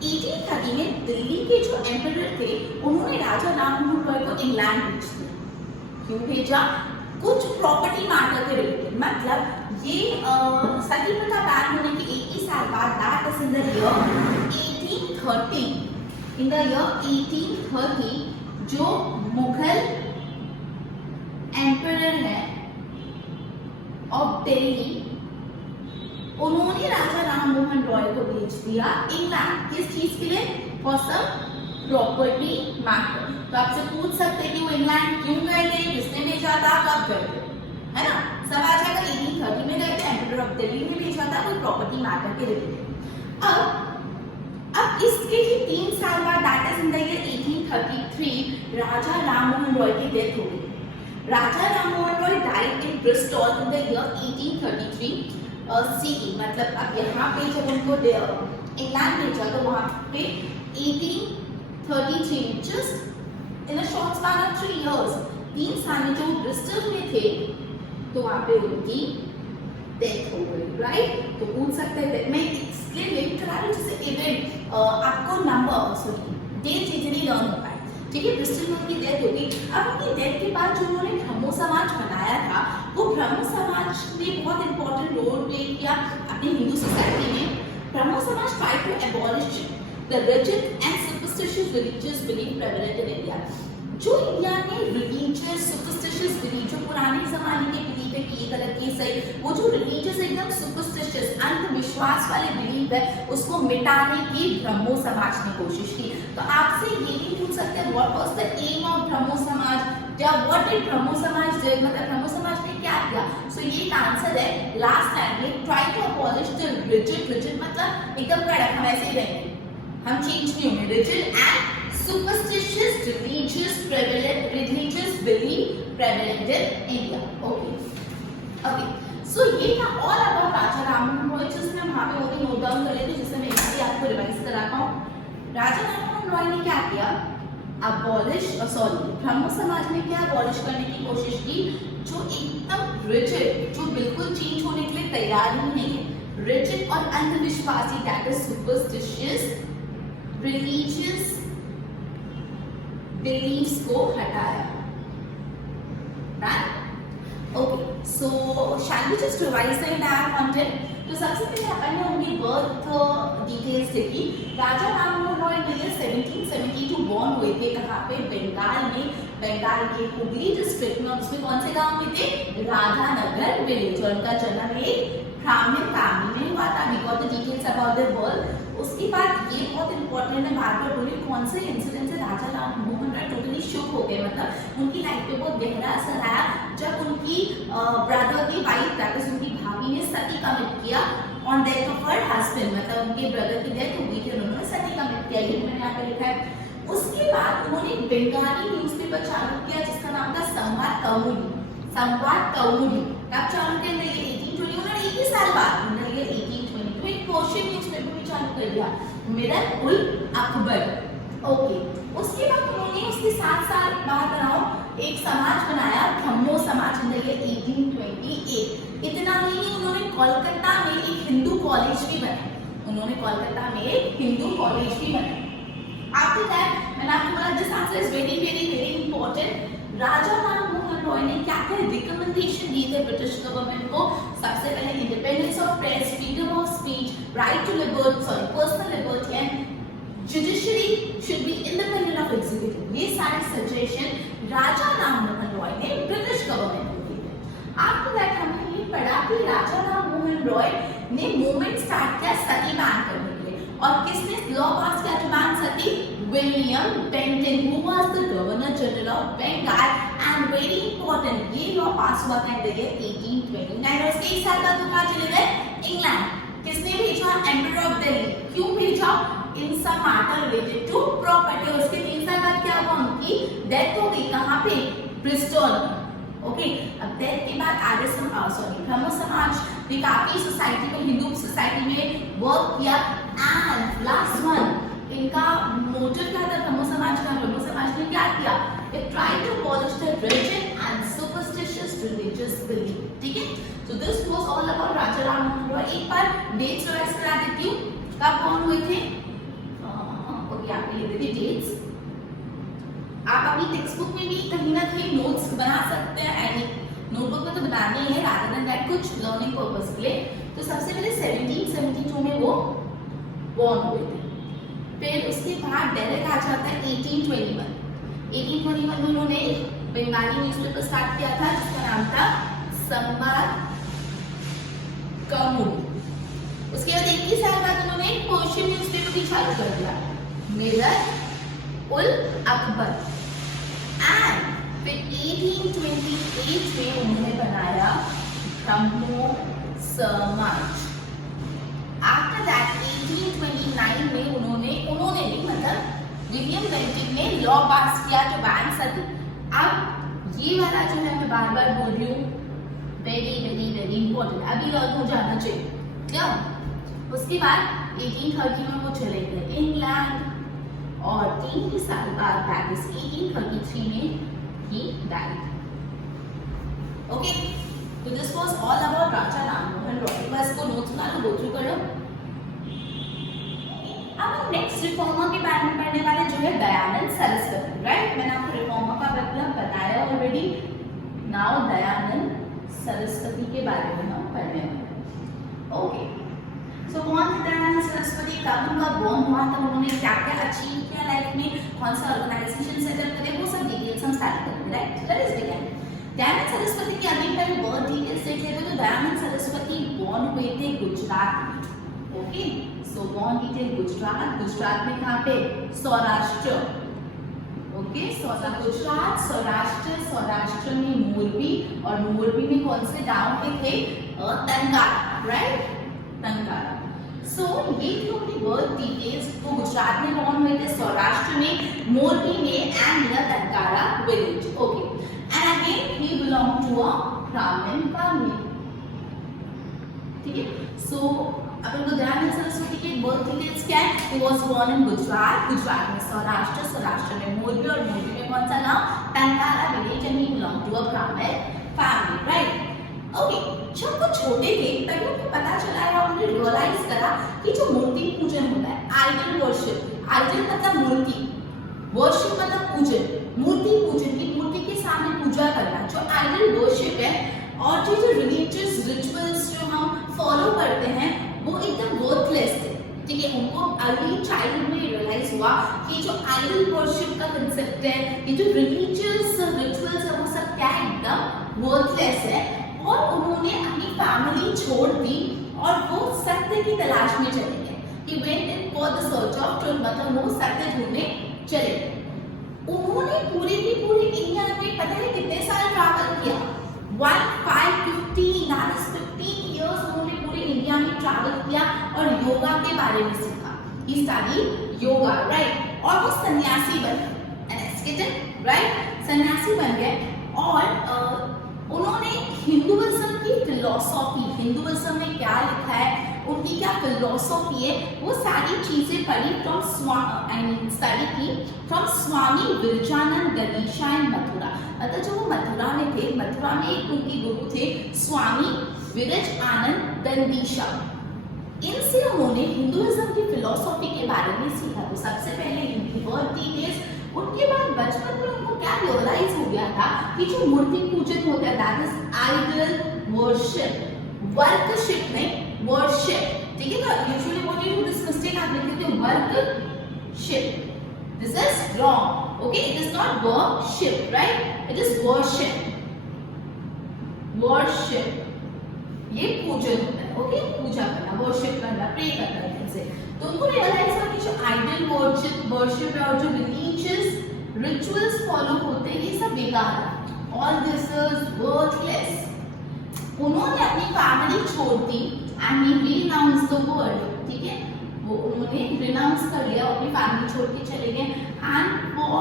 1830 में दिल्ली के जो एम्परर थे, उन्होंने राजा राम मोहन रॉय को इंग्लैंड भेज दिया। क्यों भेजा? कुछ प्रॉपर्टी मैटर के रिलेटेड, मतलब ये सती प्रथा बैन होने के एक ही साल बाद, that is in the year 1830, in the year 1830 जो मुगल एम्परर है ऑफ दिल्ली, उन्होंने राजा राम मोहन रॉय को भेज दिया इंग्लैंड। किस चीज के लिए? For sum property matter. तो आपसे पूछ सकते हैं कि वो इंग्लैंड क्यों गए थे, किसने भेजा था, कब गए थे, है ना? सब आ जाएगा। 1830 में गए थे, एम्परर ऑफ दिल्ली ने भेजा था कोई प्रॉपर्टी मैटर के रिलेटेड। अब इसके ही 3 साल बाद, that is in the year 1833, Raja Ram Mohan Roy की डेथ हो गई। Raja Ram Mohan Roy died in Bristol in the year 1833 CE। मतलब अब यहाँ पे जब उनको इंग्लैंड भेजा तो वहाँ पे 1833, just in a short span of 3 years, 3 साल में जो ब्रिस्टल में थे, तो वहाँ पे उनकी डेथ हो गई, राइट। तो पूछ सकते हैं, मैं इसलिए लिंक करा रही हूँ जैसे इवेंट आपको number sorry date easily learn हो पाए, ठीक है। ब्रिस्टल में उनकी डेथ होगी। अब उनकी डेथ के बाद जो उन्होंने ब्रह्मो समाज बनाया था, वो ब्रह्मो समाज ने बहुत इंपॉर्टेंट रोल प्ले किया अपनी हिंदू सोसाइटी में। Brahmo Samaj tried to abolish the rigid and superstitious religious belief prevalent in India. जो इंडिया में रिलीजियस सुपरस्टिशियस बिलीफ, जो पुराने जमाने के बिलीफ है कि ये गलत ये सही, वो जो रिलीजियस एकदम सुपरस्टिशियस अंधविश्वास वाले बिलीफ है, उसको मिटाने की ब्रह्मो समाज ने कोशिश की। तो आपसे ये भी पूछ सकते हैं what was the aim of Brahmo Samaj, या व्हाट डिड ब्रह्मो समाज डिड, मतलब ब्रह्मो समाज ने क्या किया। सो ये आंसर है लास्ट टाइम में try to abolish the rigid, rigid मतलब एकदम कड़क, हम ऐसे ही रहेंगे, हम चेंज नहीं होंगे, rigid and superstitious religious belief prevalent in India. Okay. So ये था all about राजा राममोहन रॉय, जिसमें वहाँ पे वो भी नोट डाउन कर लेते, जिसमें मैं भी आपको रिवाइज कराता हूँ। राजा राममोहन रॉय ने क्या किया, ब्रह्मो समाज ने क्या अबॉलिश करने की कोशिश की, जो एकदम रिजिड, जो बिल्कुल चेंज होने के लिए तैयार ही नहीं है, रिजिड और अंधविश्वासी, that is superstitious religious believes को हटाया, right. Okay, so shall we just revise the entire content. तो सबसे पहले अपन ने उनकी बर्थ डिटेल्स देखी। Raja Rammohan Roy in year 1772 born हुए थे, कहाँ पे, बंगाल में, बंगाल के हुगली डिस्ट्रिक्ट में। उसमें कौन से गांव में थे, राधानगर विलेज। और उनका जन्म एक ब्राह्मण फैमिली में हुआ था। We got the details about their birth. उसके बाद ये बहुत इंपॉर्टेंट है, बार बार बोली कौन से इंसिडेंट से राजा राममोहन रॉय टोटली शुक हो गए, मतलब उनकी लाइफ पे बहुत गहरा असर आया जब उनकी ब्रदर की वाइफ, दैट इज उनकी भाभी ने सती कमिट किया on death of her husband, मतलब उनके ब्रदर की डेथ हुई थी, उन्होंने सती कमिट किया, ये मैंने यहाँ पे लिखा है। उसके बाद उन्होंने बंगाली न्यूज़पेपर चालू किया जिसका नाम था संवाद कौमुदी। संवाद कौमुदी कब चालू किया, 1820, उन्होंने एक ही साल बाद, उन्होंने 1820 में एक पर्शियन न्यूज़पेपर भी चालू कर दिया, मिरर उल अकबर। ओके, उसके बाद उन्होंने उसके 7 साल बाद बनाओ एक समाज बनाया, ब्रह्मो समाज, इन द ईयर 1828। इतना नहीं, उन्होंने कोलकाता में एक हिंदू कॉलेज भी बनाया, उन्होंने कोलकाता में एक हिंदू कॉलेज भी बनाया। आफ्टर दैट मैंने आपको बोला this answer is very very very important. Raja Rammohan Roy ने क्या क्या रिकमेंडेशन दिए थे ब्रिटिश गवर्नमेंट को। सबसे पहले independence of press, freedom of speech, right to liberty, personal liberty and judiciary should be independent of executive. ये सारे सजेशन राजा राममोहन रॉय ने ब्रिटिश गवर्नमेंट को दिए थे। आफ्टर दैट हमने ये पढ़ा कि राजा राममोहन रॉय ने मूवमेंट स्टार्ट किया सती बैन करने के लिए, और किसने लॉ पास किया to ban sati, William Benton, who was the governor general of Bengal, and very important ये लॉ पास हुआ था in the year 1829। और उसके एक साल बाद वो कहाँ चले गए, इंग्लैंड। किसने भेजा, एम्परर ऑफ दिल्ली। क्यों भेजा, in some matter related to property. उसके 3 साल बाद क्या हुआ, उनकी डेथ हो गई, कहाँ पे, ब्रिस्टल में। ओके, अब डेथ के बाद ब्रह्मो समाज ने काफी सोसाइटी में, हिंदू सोसाइटी में वर्क किया। एंड लास्ट वन, इनका मोटिव क्या था ब्रह्मो समाज का, ब्रह्मो समाज ने क्या किया, it tried to abolish the rigid and superstitious religious belief, ठीक है। So this was all about Raja Rammohan Roy. एक बार डेट्स रिवाइज करा देती हूँ, कब कौन हुए थे। ओके, आपने लिख दी डेट्स। आप अपनी टेक्स्ट बुक में भी कहीं ना कहीं नोट्स बना सकते हैं, एंड नोटबुक में तो बनानी ही है रादर देन दैट कुछ लर्निंग पर्पस के लिए। तो सबसे पहले 1772 में वो बॉर्न हुए थे। फिर उसके बाद डायरेक्ट आ जाता है 1821। 1821 में उन्होंने बंगाली न्यूज़पेपर स्टार्ट किया था जिसका नाम था संवाद कौमुदी। उसके बाद 21 साल बाद उन्होंने पर्शियन न्यूज़पेपर भी चालू कर दिया, मिरर उल अकबर। एंड फिर 1828 में उन्होंने बनाया ब्रह्मो समाज। आफ्टर दैट 1829 में उन्होंने नहीं मतलब विलियम बेंटिक ने लॉ पास किया टू बैन सती। अब ये वाला जो है मैं बार बार बोल रही हूँ, वेरी वेरी वेरी इंपॉर्टेंट, अभी लर्न हो जाना चाहिए, क्या। उसके बाद 1830 में वो चले गए इंग्लैंड, और 3 ही साल बाद दैट इज 1833 में he died. Okay, so this was all about Raja Rammohan तो गो थ्रू करो। अब हम नेक्स्ट रिफॉर्मर के बारे में पढ़ने वाले जो है दयानंद सरस्वती, राइट। मैंने आपको रिफॉर्मर का मतलब बताया ऑलरेडी। नाउ दयानंद सरस्वती के बारे में हम पढ़ने वाले। ओके, सो कौन थे दयानंद सरस्वती, कब उनका बॉर्न हुआ था, उन्होंने क्या क्या अचीव किया लाइफ में, कौन सा ऑर्गेनाइजेशन सेटअप करे, वो सब डिटेल्स हम स्टार्ट करेंगे, right. Late us begin. Dayanand Saraswati की अभी पहले बहुत डिटेल्स देख लेते हैं। तो दयानंद सरस्वती बॉर्न हुए थे गुजरात में। ओके, सो बॉर्न डिटेल गुजरात, गुजरात में कहाँ पे, सौराष्ट्र। ओके, गुजरात, सौराष्ट्र, सौराष्ट्र में मोरबी, और मोरबी में कौन से गांव पे थे, टंकारा, राइट, टंकारा। सो ये थी उनकी बर्थ डिटेल्स। तो गुजरात में बॉर्न हुए थे, सौराष्ट्र में, मोरबी में, and near Tankara village. Okay, and again he belong to a Brahmin family, ठीक है। सो अपन को दयानंद सरस्वती के बर्थ डिटेल्स क्या है, he was born in Gujarat, Gujarat में सौराष्ट्र, सौराष्ट्र में मोरबी, और मोरबी में कौन सा गांव, Tankara village, and he belong to a Brahmin family, right. Okay, जब वो छोटे थे तभी उनको पता चला या उन्होंने रियलाइज करा कि जो मूर्ति पूजन होता है, आइडल वर्शिप, आइडल मतलब मूर्ति, वर्शिप मतलब पूजन, मूर्ति पूजन की मूर्ति के सामने पूजा करना, जो आइडल वर्शिप है, और जो रिलीजियस रिचुअल्स जो हम फॉलो करते हैं वो एकदम वर्थलेस थे, ठीक है। उनको अर्ली चाइल्डहुड में रियलाइज हुआ कि जो आइडल वर्शिप का कंसेप्ट है, ये जो रिलीजियस रिचुअल्स है, वो सब क्या है, एकदम वर्थलेस है। और उन्होंने अपनी फैमिली छोड़ दी और वो सत्य की तलाश में चले गए। He went in for the search of truth, मतलब वो सत्य ढूंढने चले गए। उन्होंने पूरे की पूरी इंडिया में पता है कितने साल ट्रैवल किया, 1515 years उन्होंने पूरे इंडिया में ट्रैवल किया और योगा के बारे में सीखा। He studied yoga, right. और वो सन्यासी बन गए, राइट, सन्यासी बन गए। और उन्होंने हिंदुइज्म की फिलॉसफी, हिंदुइज्म में क्या लिखा है, उनकी क्या फिलॉसफी है, वो सारी चीजें पढ़ी फ्रॉम स्टडी की फ्रॉम स्वामी विरजानंद गणेशा इन मथुरा। मतलब जो वो मथुरा में थे, मथुरा में एक उनके गुरु थे स्वामी विरज आनंद दंडीशा। इनसे उन्होंने हिंदुइज्म की फिलॉसफी के बारे में सीखा। तो सबसे पहले इनकी बर्थ डिटेल्स, उनके बाद बचपन में उनको क्या रियलाइज हो गया था कि जो मूर्ति पूजन होता है, that is idol worship, workship नहीं वर्शिप, ठीक है। तो usually what you do this mistake, आप लिखते हो workship, this is wrong, okay, it is not worship, right, it is worship, worship ये पूजन होता है, ओके, पूजा करना, वर्शिप करना, प्रे करना से। तो उनको रियलाइज हुआ कि जो आइडल वर्शिप है और जो रिलीजियस रिचुअल्स फॉलो होते हैं, ये सब बेकार है, ऑल दिस इज वर्थलेस। उन्होंने अपनी फैमिली छोड़ दी and he renounce the world, ठीक है, वो उन्होंने रिनाउंस कर लिया, अपनी फैमिली छोड़ के चले गए। एंड फॉर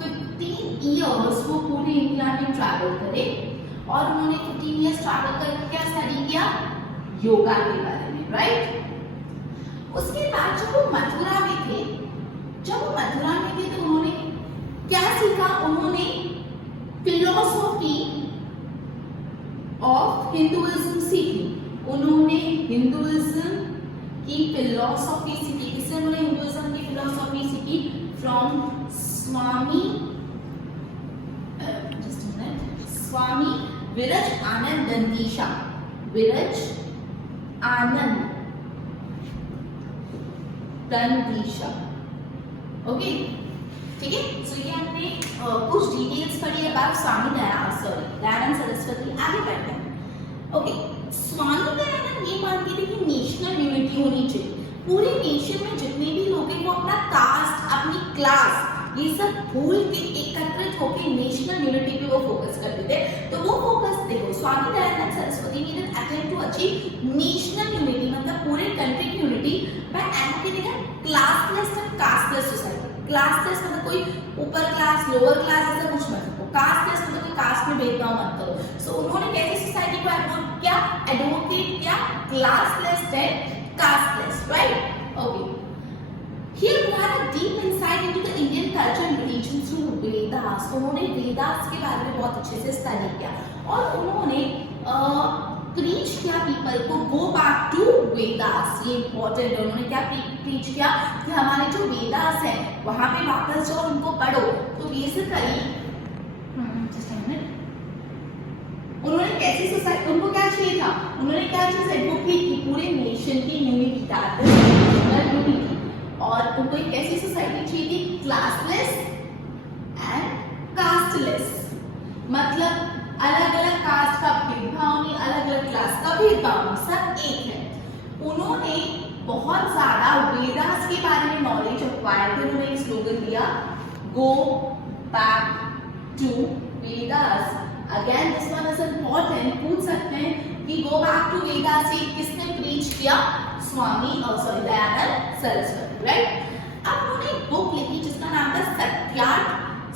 15 years वो पूरे इंडिया में ट्रैवल करे, और उन्होंने 15 years ट्रैवल करके क्या स्टडी किया, योगा के बारे में, राइट। उसके बाद जब वो मथुरा में थे, तो उन्होंने क्या सीखा, उन्होंने फिलॉसफी ऑफ हिंदुइज्म सीखी, उन्होंने हिंदुइज्म की फिलॉसफी सीखी। किससे उन्होंने हिंदुइज्म की फिलॉसफी सीखी, from Swami Swami Viraj Anand दंडीशा, Viraj Anand दंडीशा, okay, ठीक है। सो ये हमने कुछ डिटेल्स पढ़ी अबाउट स्वामी दयानंद सरस्वती। आगे बढ़ते हैं। ओके, स्वामी दयानंद ये मानते थे कि नेशनल यूनिटी होनी चाहिए, पूरे नेशन में जितने भी लोग हैं वो अपना कास्ट, अपनी क्लास, ये सब भूल के एकत्रित होकर नेशनल यूनिटी पे वो फोकस करते थे। तो वो फोकस देखो, स्वामी दयानंद सरस्वती ने attempt to achieve national unity, मतलब पूरे कंट्री की unity by advocating a classless and casteless society. Classless मतलब कोई ऊपर क्लास, लोअर क्लास ऐसा कुछ मत करो, कास्टलेस मतलब कोई कास्ट में भेदभाव मत करो। सो उन्होंने कैसी सोसाइटी को एडवोकेट किया, classless and casteless, right, okay. He acquired a deep insight into the Indian culture and religion through Vedas. उन्होंने वेदास के बारे में बहुत अच्छे से स्टडी किया, और उन्होंने प्रीच किया पीपल को गो बैक टू वेदास। ये इंपॉर्टेंट है, उन्होंने क्या प्रीच किया कि हमारे जो वेदास है वहां पे वापस जाओ, उनको पढ़ो। तो बेसिकली उन्होंने कैसी सोसाइटी, उनको क्या चाहिए था, उन्होंने क्या चीज एडवोकेट की, पूरे नेशन की यूनिटी यूनिटी, और उनको एक कैसी सोसाइटी चाहिए थी, क्लासलेस एंड कास्टलेस, मतलब अलग अलग कास्ट का भेदभाव नहीं, अलग अलग क्लास का भेदभाव नहीं, सब एक है। उन्होंने बहुत ज्यादा वेदास के बारे में नॉलेज अक्वायर थे। उन्होंने एक स्लोगन दिया, go back to Vedas. Again this one is important, पूछ सकते हैं कि गो बैक टू वेदास से किसने प्रीच किया, स्वामी दयानंद सरस्वती, राइट। अब उन्होंने एक बुक लिखी जिसका नाम था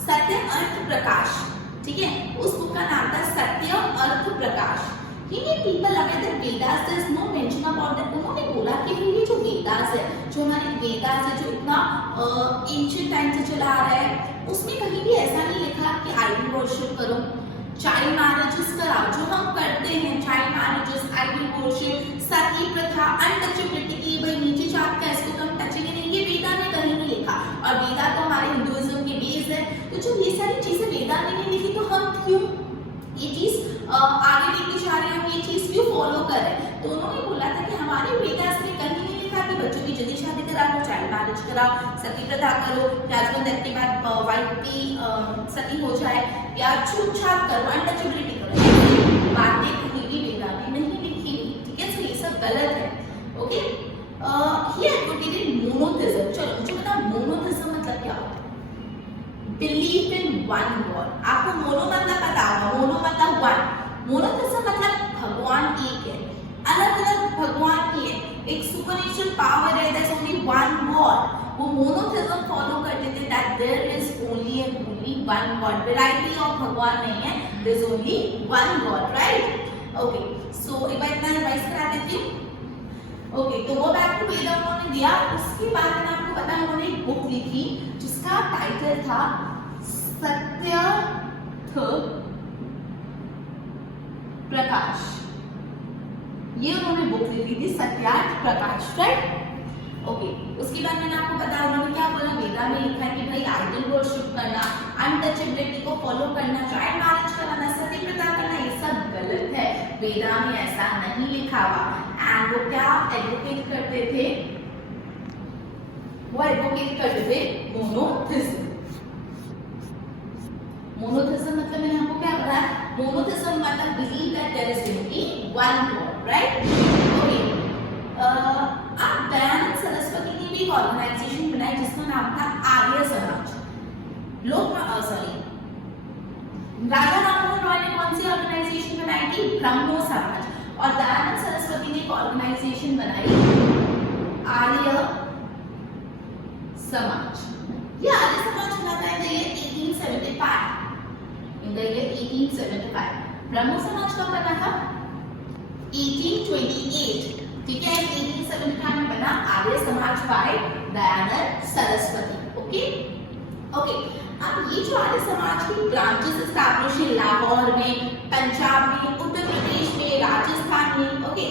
सत्य अर्थ प्रकाश, ठीक है, उस बुक का नाम था सत्य अर्थ प्रकाश। ये पीपल अगर the Vedas there is no mention about that, उन्होंने बोला कि ये जो वेदास है, जो हमारे वेदास है, जो इतना एंशिएंट टाइम से चला आ रहा है, उसमें कहीं भी ऐसा नहीं लिखा कि आइडल वर्शिप करो, चाइल्ड मैरिजेस कराओ, जो हम करते हैं, चाइल्ड मैरिजेस, आइडल वर्शिप, सती प्रथा, अनटचेबिलिटी, की भाई नीचे चाप का इसको तो हम टचेंगे नहीं, ये वेदा ने कहीं नहीं लिखा। और वेदा तो हमारे हिंदुइज्म के बेस है, तो जब ये सारी चीजें वेदा ने नहीं लिखी तो हम क्यों ये चीज आगे लेके जा रहे हैं, हम ये चीज क्यों फॉलो कर रहे हैं। तो उन्होंने बोला था कि हमारे वेदास में कहीं नहीं लिखा कि बच्चों की जल्दी शादी करा लो, चाइल्ड मैरिज कराओ, सती प्रथा करो, हस्बैंड डेथ के बाद वाइफ की सती हो जाए, या छूतछात करो, अनटचेबिलिटी करो, बातें कहीं भी वेदा ने नहीं लिखी, ठीक है। तो ये सब गलत है, ओके। ही एडवोकेटेड मोनोथिज्म। चलो मुझे बताओ मोनोथिज्म मतलब क्या होता है, बिलीव इन वन गॉड। आपको मोनो मतलब पता होगा, मोनो मतलब वन, मोनोथिज्म मतलब भगवान एक है, अलग अलग भगवान की है, एक सुपरनेचुरल पावर है, दैट्स ओनली वन गॉड। वो मोनोथिज्म फॉलो करते थे, that there is only and only one God, variety of भगवान नहीं है, there is only one God, right. Okay, so एक बार इतना रिवाइज करा देती हूँ। ओके, तो वो बैक टू वेदा उन्होंने दिया। उसके बाद में आपको पता है उन्होंने एक बुक लिखी जिसका टाइटल था सत्यार्थ प्रकाश। ये उन्होंने बुक लिखी थी, सत्यार्थ प्रकाश, राइट। ओके, उसके बाद मैंने आपको बताया उन्होंने क्या बोला, वेदा में लिखा है कि भाई आइडल वर्शिप करना, अनटचेबिलिटी को फॉलो करना, चाइल्ड मैरिज कराना, सती प्रथा करना, ये सब गलत है, वेदा में ऐसा नहीं लिखा हुआ। एंड वो क्या एडवोकेट करते थे, वो एडवोकेट करते थे मोनोथिज्म। मोनोथिज्म मतलब मैंने आपको क्या बताया, मोनोथिज्म मतलब believe that there is only one God, right. Okay, अब दयानंद सरस्वती ने भी एक ऑर्गेनाइजेशन बनाई जिसका नाम था आर्य समाज। राजा राममोहन रॉय ने कौन सी ऑर्गेनाइजेशन बनाई थी, ब्रह्मो समाज। और दयानंद सरस्वती ने एक ऑर्गेनाइजेशन बनाई आर्य समाज। ये आर्य समाज बना था इन the year 1875, in the year 1875। ब्रह्मो समाज कब बना था, 1828, ठीक है। 1875 में बना Arya Samaj by Dayanand Saraswati, okay. Okay, अब ये जो आर्य समाज की ब्रांचेस एस्टैब्लिश हुई लाहौर में, पंजाब में, उत्तर प्रदेश में, राजस्थान में, okay.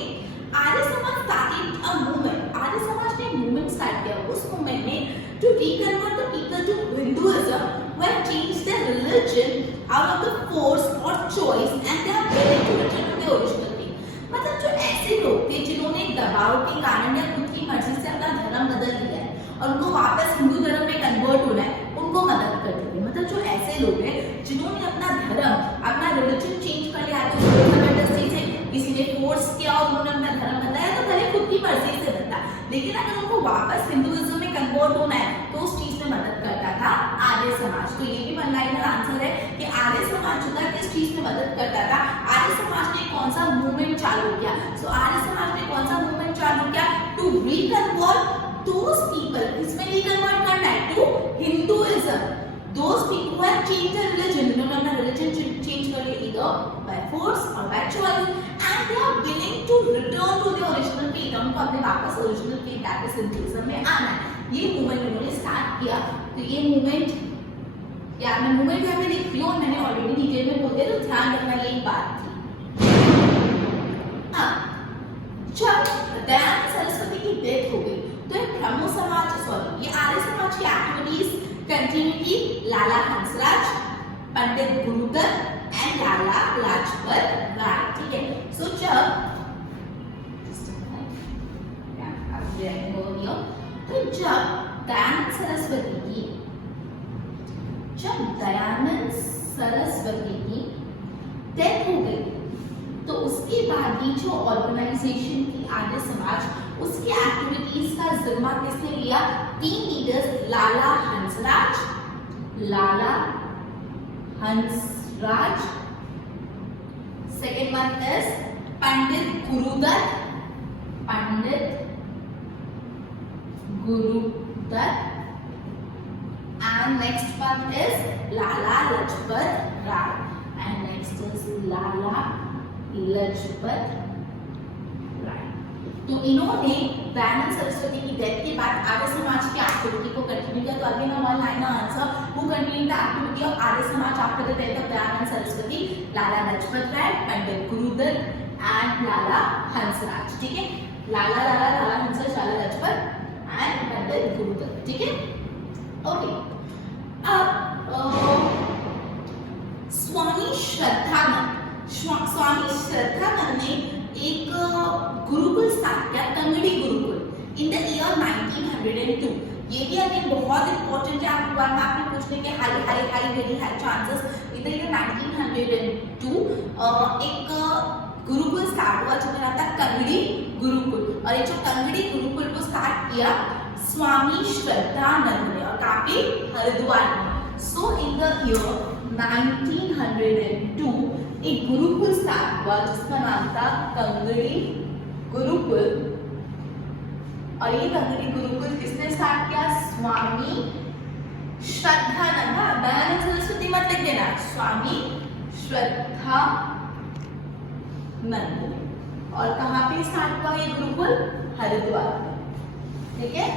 Arya Samaj started a movement, Arya Samaj ने मूवमेंट स्टार्ट किया। उस मूवमेंट में to reconvert the people to Hinduism, who have changed their religion out of the force or choice and they are willing to return to their original faith। मतलब जो ऐसे लोग थे जिन्होंने दबाव के कारण या खुद की मर्जी से अपना धर्म बदल दिया है और उनको वापस हिंदू धर्म में कन्वर्ट होना है, उनको मदद करते थे। मतलब जो ऐसे लोग हैं जिन्होंने अपना धर्म, अपना रिलीजन चेंज कर लिया, तो जबरदस्ती से किसी ने फोर्स किया और उन्होंने अपना धर्म बदलाया, तो भले खुद की मर्जी से बदला, लेकिन अगर उनको वापस हिंदुइज्म में कन्वर्ट होना है तो उस चीज में मदद करता था आर्य समाज। तो ये भी वन लाइनर आंसर है कि आर्य समाज जो था किस चीज में मदद करता था। आर्य समाज ने कौन सा मूवमेंट चालू किया, सो आर्य समाज ने कौन सा मूवमेंट चालू किया, टू रिकन्वर्ट दोस पीपल, किसमें रिकन्वर्ट करना है, to Hinduism, those people who have changed their religion, उन्होंने अपना रिलीजन चेंज कर लिया ईदर बाय फोर्स और by choice, and they are willing to return to their original faith, उनको अपने वापस original faith that is Hinduism में आना है। ये मूवमेंट उन्होंने स्टार्ट किया। तो ये मूवमेंट, यार मैं मूवमेंट यहाँ पे लिख रही हूँ, मैंने ऑलरेडी डिटेल में बोल दिया, तो ध्यान रखना ये बात थी। ब्रह्मो समाज, सॉरी, ये आर्य समाज की एक्टिविटीज कंटिन्यू की लाला हंसराज, पंडित गुरुदत्त एंड लाला लाजपत राय, ठीक है। सो तो जब दयानंद सरस्वती की डेथ हो गई, तो उसके बाद ये जो ऑर्गेनाइजेशन थी आर्य समाज, उसकी एक्टिविटीज का जिम्मा किसने लिया? 3 leaders, Lala Hansraj, second one is Pandit Gurudutt, and next one is Lala Lajpat Rai, and next is Lala Lajpat Rai. तो इन्होंने दयानंद सरस्वती की डेथ के बाद आर्य समाज की एक्टिविटी को कंटिन्यू किया। तो again one line answer, who continue the activity of Arya Samaj after the death of Dayanand Saraswati? Lala Lajpat Rai, Pandit Gurudutt and Lala Hansraj, ठीक है। लाला हंसराज, लाला लाजपत एंड पंडित गुरुदत्त, ठीक है, ओके। अब स्वामी श्रद्धानंद ने एक गुरुकुल स्थापित किया, तंगड़ी गुरुकुल, इन द ईयर 1902। ये भी अगेन बहुत इंपॉर्टेंट है, आपको वन मार्क में पूछने के high very high chances. In the year 1902 एक गुरुकुल स्टार्ट हुआ जिसका नाम था तंगड़ी गुरुकुल, और ये जो तंगड़ी गुरुकुल को स्टार्ट किया स्वामी श्रद्धानंद ने, और काफी हरिद्वार में। सो इन द ईयर 1902 एक गुरुकुल स्टार्ट हुआ जिसका नाम था तंगड़ी गुरुकुल, और ये तंगड़ी गुरुकुल किसने स्टार्ट किया? स्वामी श्रद्धानंद, दयानंद सरस्वती मत लिख देना, स्वामी श्रद्धानंद। और कहाँ पे स्टार्ट हुआ ये गुरुकुल? हरिद्वार, ठीक है।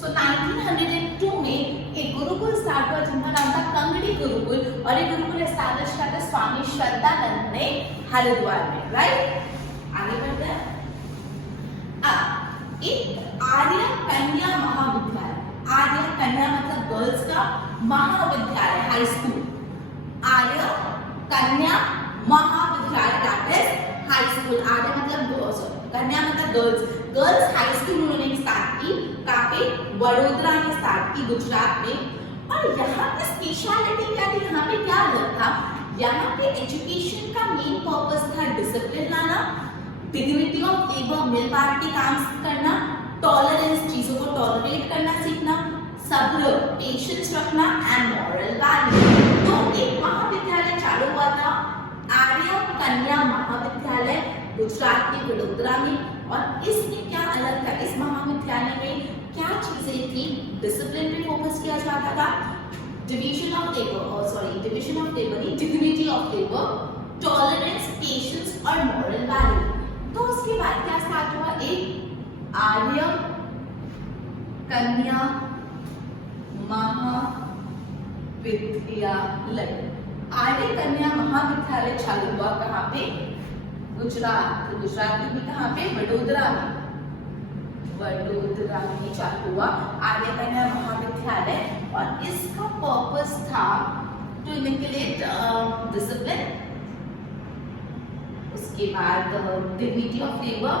सो 1902 में एक गुरुकुल स्टार्ट हुआ जिनका नाम था तंगड़ी गुरुकुल, और ये गुरुकुल एस्टैब्लिश किया था स्वामी श्रद्धानंद ने हरिद्वार में, राइट। आगे बढ़ते हैं। एक आर्य कन्या महाविद्यालय, आर्य कन्या मतलब गर्ल्स का, महाविद्यालय हाई स्कूल, आर्य कन्या महाविद्यालय दैट इज हाई स्कूल। आर्य मतलब कन्या मतलब गर्ल्स हाई स्कूल उन्होंने स्टार्ट की, कहाँ पे? वडोदरा में स्टार्ट की, गुजरात में। और यहाँ पे स्पेशलिटी क्या थी, यहाँ पे क्या अलग था? यहाँ पे एजुकेशन का मेन पर्पस था डिसिप्लिन लाना, डिग्निटी ऑफ लेबर, मिल बांट के काम करना, टॉलरेंस, चीजों को टॉलरेट करना सीखना, सब्र, पेशेंस रखना एंड मॉरल वैल्यू। तो एक महाविद्यालय चालू हुआ था, आर्य कन्या महाविद्यालय, गुजरात के वडोदरा में। और इसमें क्या अलग था? इस महाविद्यालय में क्या चीजें थी? डिसिप्लिन पे फोकस किया जाता था, division of labour, dignity of labour, tolerance, patience और मॉरल वैल्यू। तो उसके बाद क्या स्टार्ट हुआ? एक आर्य कन्या महाविद्यालय, आर्य कन्या महाविद्यालय चालू हुआ कहाँ पे? गुजरात। तो गुजरात में भी कहाँ पे? वडोदरा में चालू हुआ आर्य कन्या महाविद्यालय, और इसका पर्पस था टू इनकलेट डिसिप्लिन, उसके बाद dignity of labour,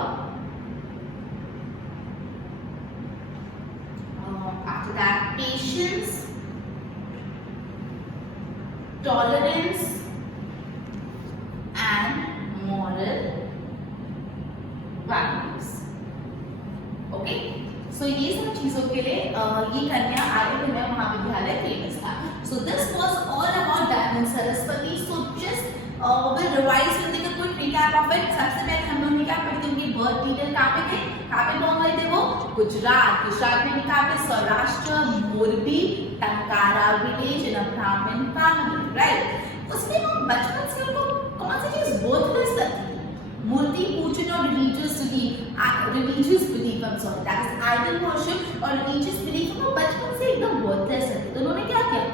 after that patience, tolerance and moral values, okay. So ये सब चीजों के लिए ये कन्या आर्य कन्या महाविद्यालय फेमस था। सो this was all about Dayanand Saraswati. So just will revise with the quick recap of it. सबसे पहले हम लोगों ने क्या पढ़ी थी? उनकी बर्थ डिटेल कहाँ पे थे? कहाँ पे बोल रहे थे वो? गुजरात। गुजरात में भी कहाँ पे? Saurashtra, Morbi, Tankara village in a Brahmin family, right. उसमें हम बचपन से उनको कौन सी चीज वर्थलेस लगती है? मूर्ति पूजन और religious belief, that is idol worship और रिलीजियस बिलीफ को बचपन से एकदम वर्थलेस लगती है। तो उन्होंने क्या किया?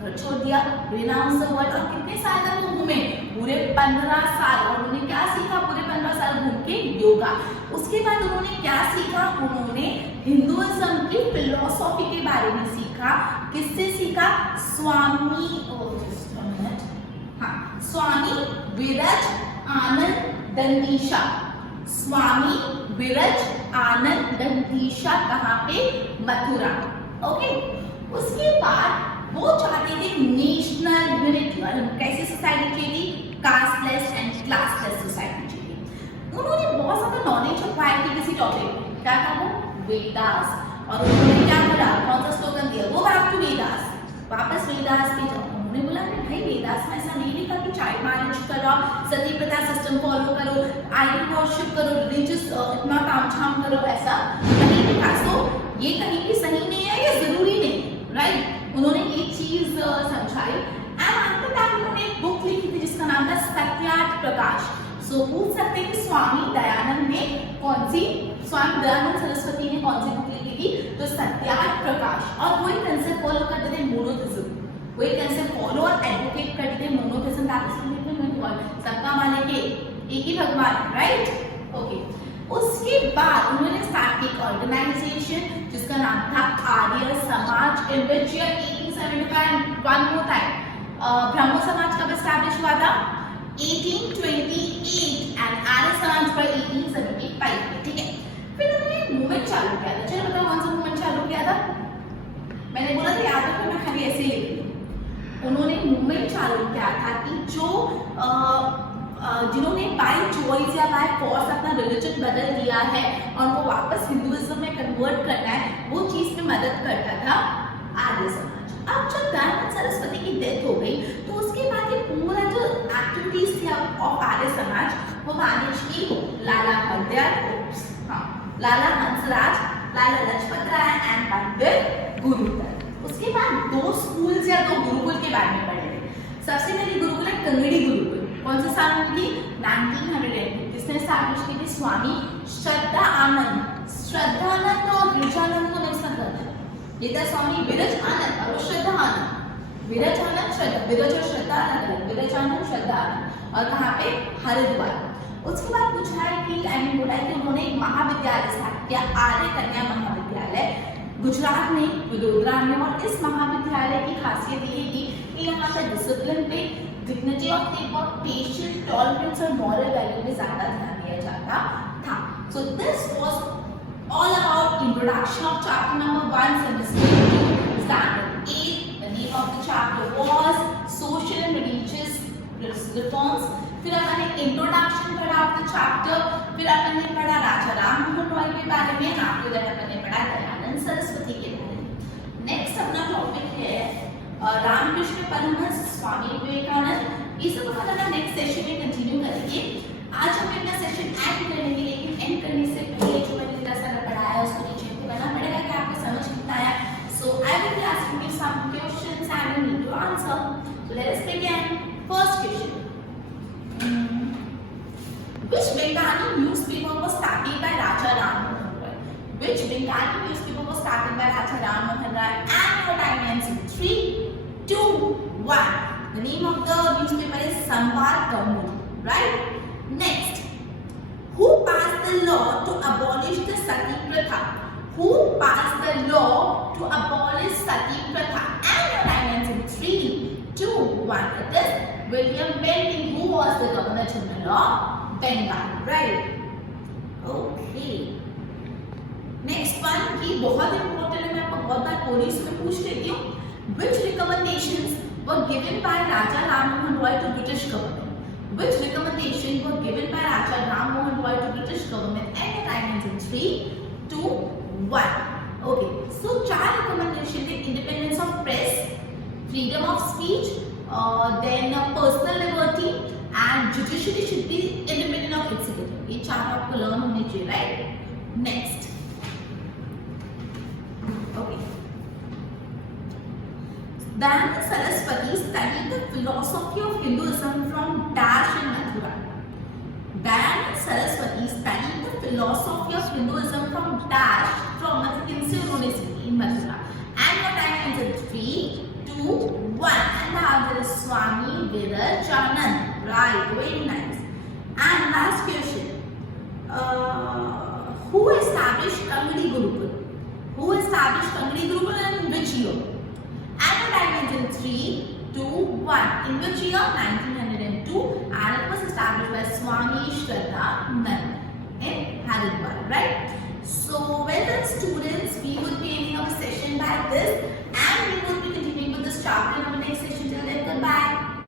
घर छोड़ दिया, रिनाउंस द वर्ल्ड। और कितने साल तक वो घूमे? पूरे 15 साल। और उन्होंने क्या सीखा पूरे 15 साल घूम करके योगा। उसके बाद उन्होंने क्या सीखा, उन्होंने हिंदुइज्म की फिलोसॉफी के बारे में सीखा। किससे सीखा, स्वामी स्वामी विरज आनंद दंडीशा। स्वामी विरज आनंद दंडीशा कहाँ पे, मथुरा। ओके, उसके बाद वो चाहते थे नेशनल यूनिटी, और कैसी सोसाइटी चाहिए, कास्टलेस एंड क्लासलेस सोसाइटी चाहिए। उन्होंने बहुत ज्यादा नॉलेज एक्वायर की किसी टॉपिक में, क्या था वो, वेदास। और उन्होंने क्या बोला, कौन सा स्लोगन दिया, वो बैक टू वेदास, वापस वेदास पे जाओ। उन्होंने बोला कि भाई वेदास में ऐसा नहीं लिखा कि चाइल्ड मैरिज करो, सती प्रथा सिस्टम फॉलो करो, आइडल वर्शिप करो, रिलीजियस इतना तामझाम करो, ऐसा नहीं लिखा। सो ये कहीं भी सही नहीं है, ये जरूरी नहीं, राइट। उन्होंने ये चीज समझाई। एंड आफ्टर दैट उन्होंने एक बुक लिखी थी जिसका नाम था सत्यार्थ प्रकाश। सो पूछ सकते हैं कि स्वामी दयानंद ने कौन सी, स्वामी दयानंद सरस्वती ने कौन सी बुक लिखी थी, तो सत्यार्थ प्रकाश। और वही कंसेप्ट फॉलो करते थे, मोनोथिज्म, वही कंसेप्ट फॉलो और एडवोकेट करते थे मोनोथिज्म, सबका माने के एक ही भगवान, राइट। ओके, उसके बाद उन्होंने स्टार्ट की ऑर्गेनाइजेशन जिसका नाम था Arya Samaj, in which year 1875, one more time, Brahmo Samaj कब एस्टैब्लिश हुआ था, 1828, एंड आर्य समाज पर 1875, ठीक है। फिर उन्होंने मूवमेंट चालू किया था। चलो बताओ कौन सा मूवमेंट चालू किया था, मैंने बोला था याद रखो, मैं खाली ऐसे ही लिखती हूँ। उन्होंने मूवमेंट चालू किया था कि जो जिन्होंने बाय चॉइस या बाय फोर्स अपना रिलीजन बदल दिया है और वो वापस हिंदुइज्म में कन्वर्ट करना है, वो चीज में मदद करता था आर्य समाज। अब जब दयानंद सरस्वती की डेथ हो गई तो उसके बाद ये पूरा जो एक्टिविटीज थी ऑफ आर्य समाज वो मैनेज की लाला हरदयाल, लाला हंसराज, लाला लजपत राय एंड पंडित गुरुकुल। उसके बाद दो स्कूल्स या दो गुरुकुल के बारे में पढ़े थे। सबसे पहली गुरुकुल है कंगड़ी गुरुकुल, कौन से साल में थी, 1902। किसने स्टैब्लिश की थी, स्वामी श्रद्धा आनंद। श्रद्धानंद और विरजानंद को नहीं समझना, ये था स्वामी विरज आनंद और श्रद्धा आनंद। विरज आनंद, श्रद्धा, विरज और श्रद्धा अलग, विरज आनंद, श्रद्धा आनंद, और कहाँ पे, हरिद्वार। उसके बाद पूछा है कि बोला है कि उन्होंने एक महाविद्यालय स्थापित किया, आर्य कन्या महाविद्यालय, गुजरात में, वडोदरा में। और इस महाविद्यालय की खासियत ये थी कि यहाँ पर डिसिप्लिन पे, dignity of paper, patience, tolerance और मॉरल वैल्यू पे ज्यादा ध्यान दिया जाता था। सो this was all about introduction of chapter number 1 semester standard 8। The name of the chapter was social and religious reforms. फिर अपन ने इंट्रोडक्शन पढ़ा ऑफ द चैप्टर, फिर अपन ने पढ़ा राजा राममोहन रॉय के बारे में, आफ्टर दैट अपन ने पढ़ा दयानंद सरस्वती के बारे में। नेक्स्ट अपना टॉपिक है रामकृष्ण परमहंस, स्वामी विवेकानंद। ये सब अपन अपना नेक्स्ट सेशन में कंटिन्यू करेंगे। आज हम अपना सेशन एंड करेंगे, लेकिन एंड करने से पहले जो मैंने थोड़ा सा पढ़ाया उसको नीचे करना पड़ेगा कि आपको समझ कितना आया। So I will be asking you some questions and you need to answer. So let us begin. First question, which Bengali newspaper was started by Raja Rammohan Roy? Which Bengali newspaper was started by Raja Rammohan Roy? And your time ends in 3, 2, 1. The name of the newspaper is Samvad Kaumudi, right? Next, who passed the law to abolish the sati pratha? Who passed the law to abolish sati pratha? And your time ends in 3, 2, 1. It is William Bentinck, who was the Governor General of Bengal, right? Okay. Next one, ये बहुत important है, मैं आपको बहुत बार police में पूछ लेती हूँ। Which recommendations were given by Raja Rammohan Roy to British government? Which recommendations were given by Raja Rammohan Roy to British government? And the time is in 3, 2, 1. Okay. So चार recommendation थे: independence of press, freedom of speech, then personal liberty, and judiciary should be independent of executive. ये चार आपको learn होने चाहिए, right? Next, okay, Dayana Saraswati studied the philosophy of Hinduism from Dash in Mathura. Dayana Saraswati studied the philosophy of Hinduism from Dash, from Mathura University in Mathura. And your time ends at 3, 2, 1. And the answer is Swami Virajanand. Right, very nice. And last question. established Kangadi Gurukul? Who established Kangadi Gurukul and in which year? And the time is in 3, 2, 1. In which year? 1902, and it was established by Swami Shraddhanand in Haridwar, right? So, well done students, we will be ending our session by this.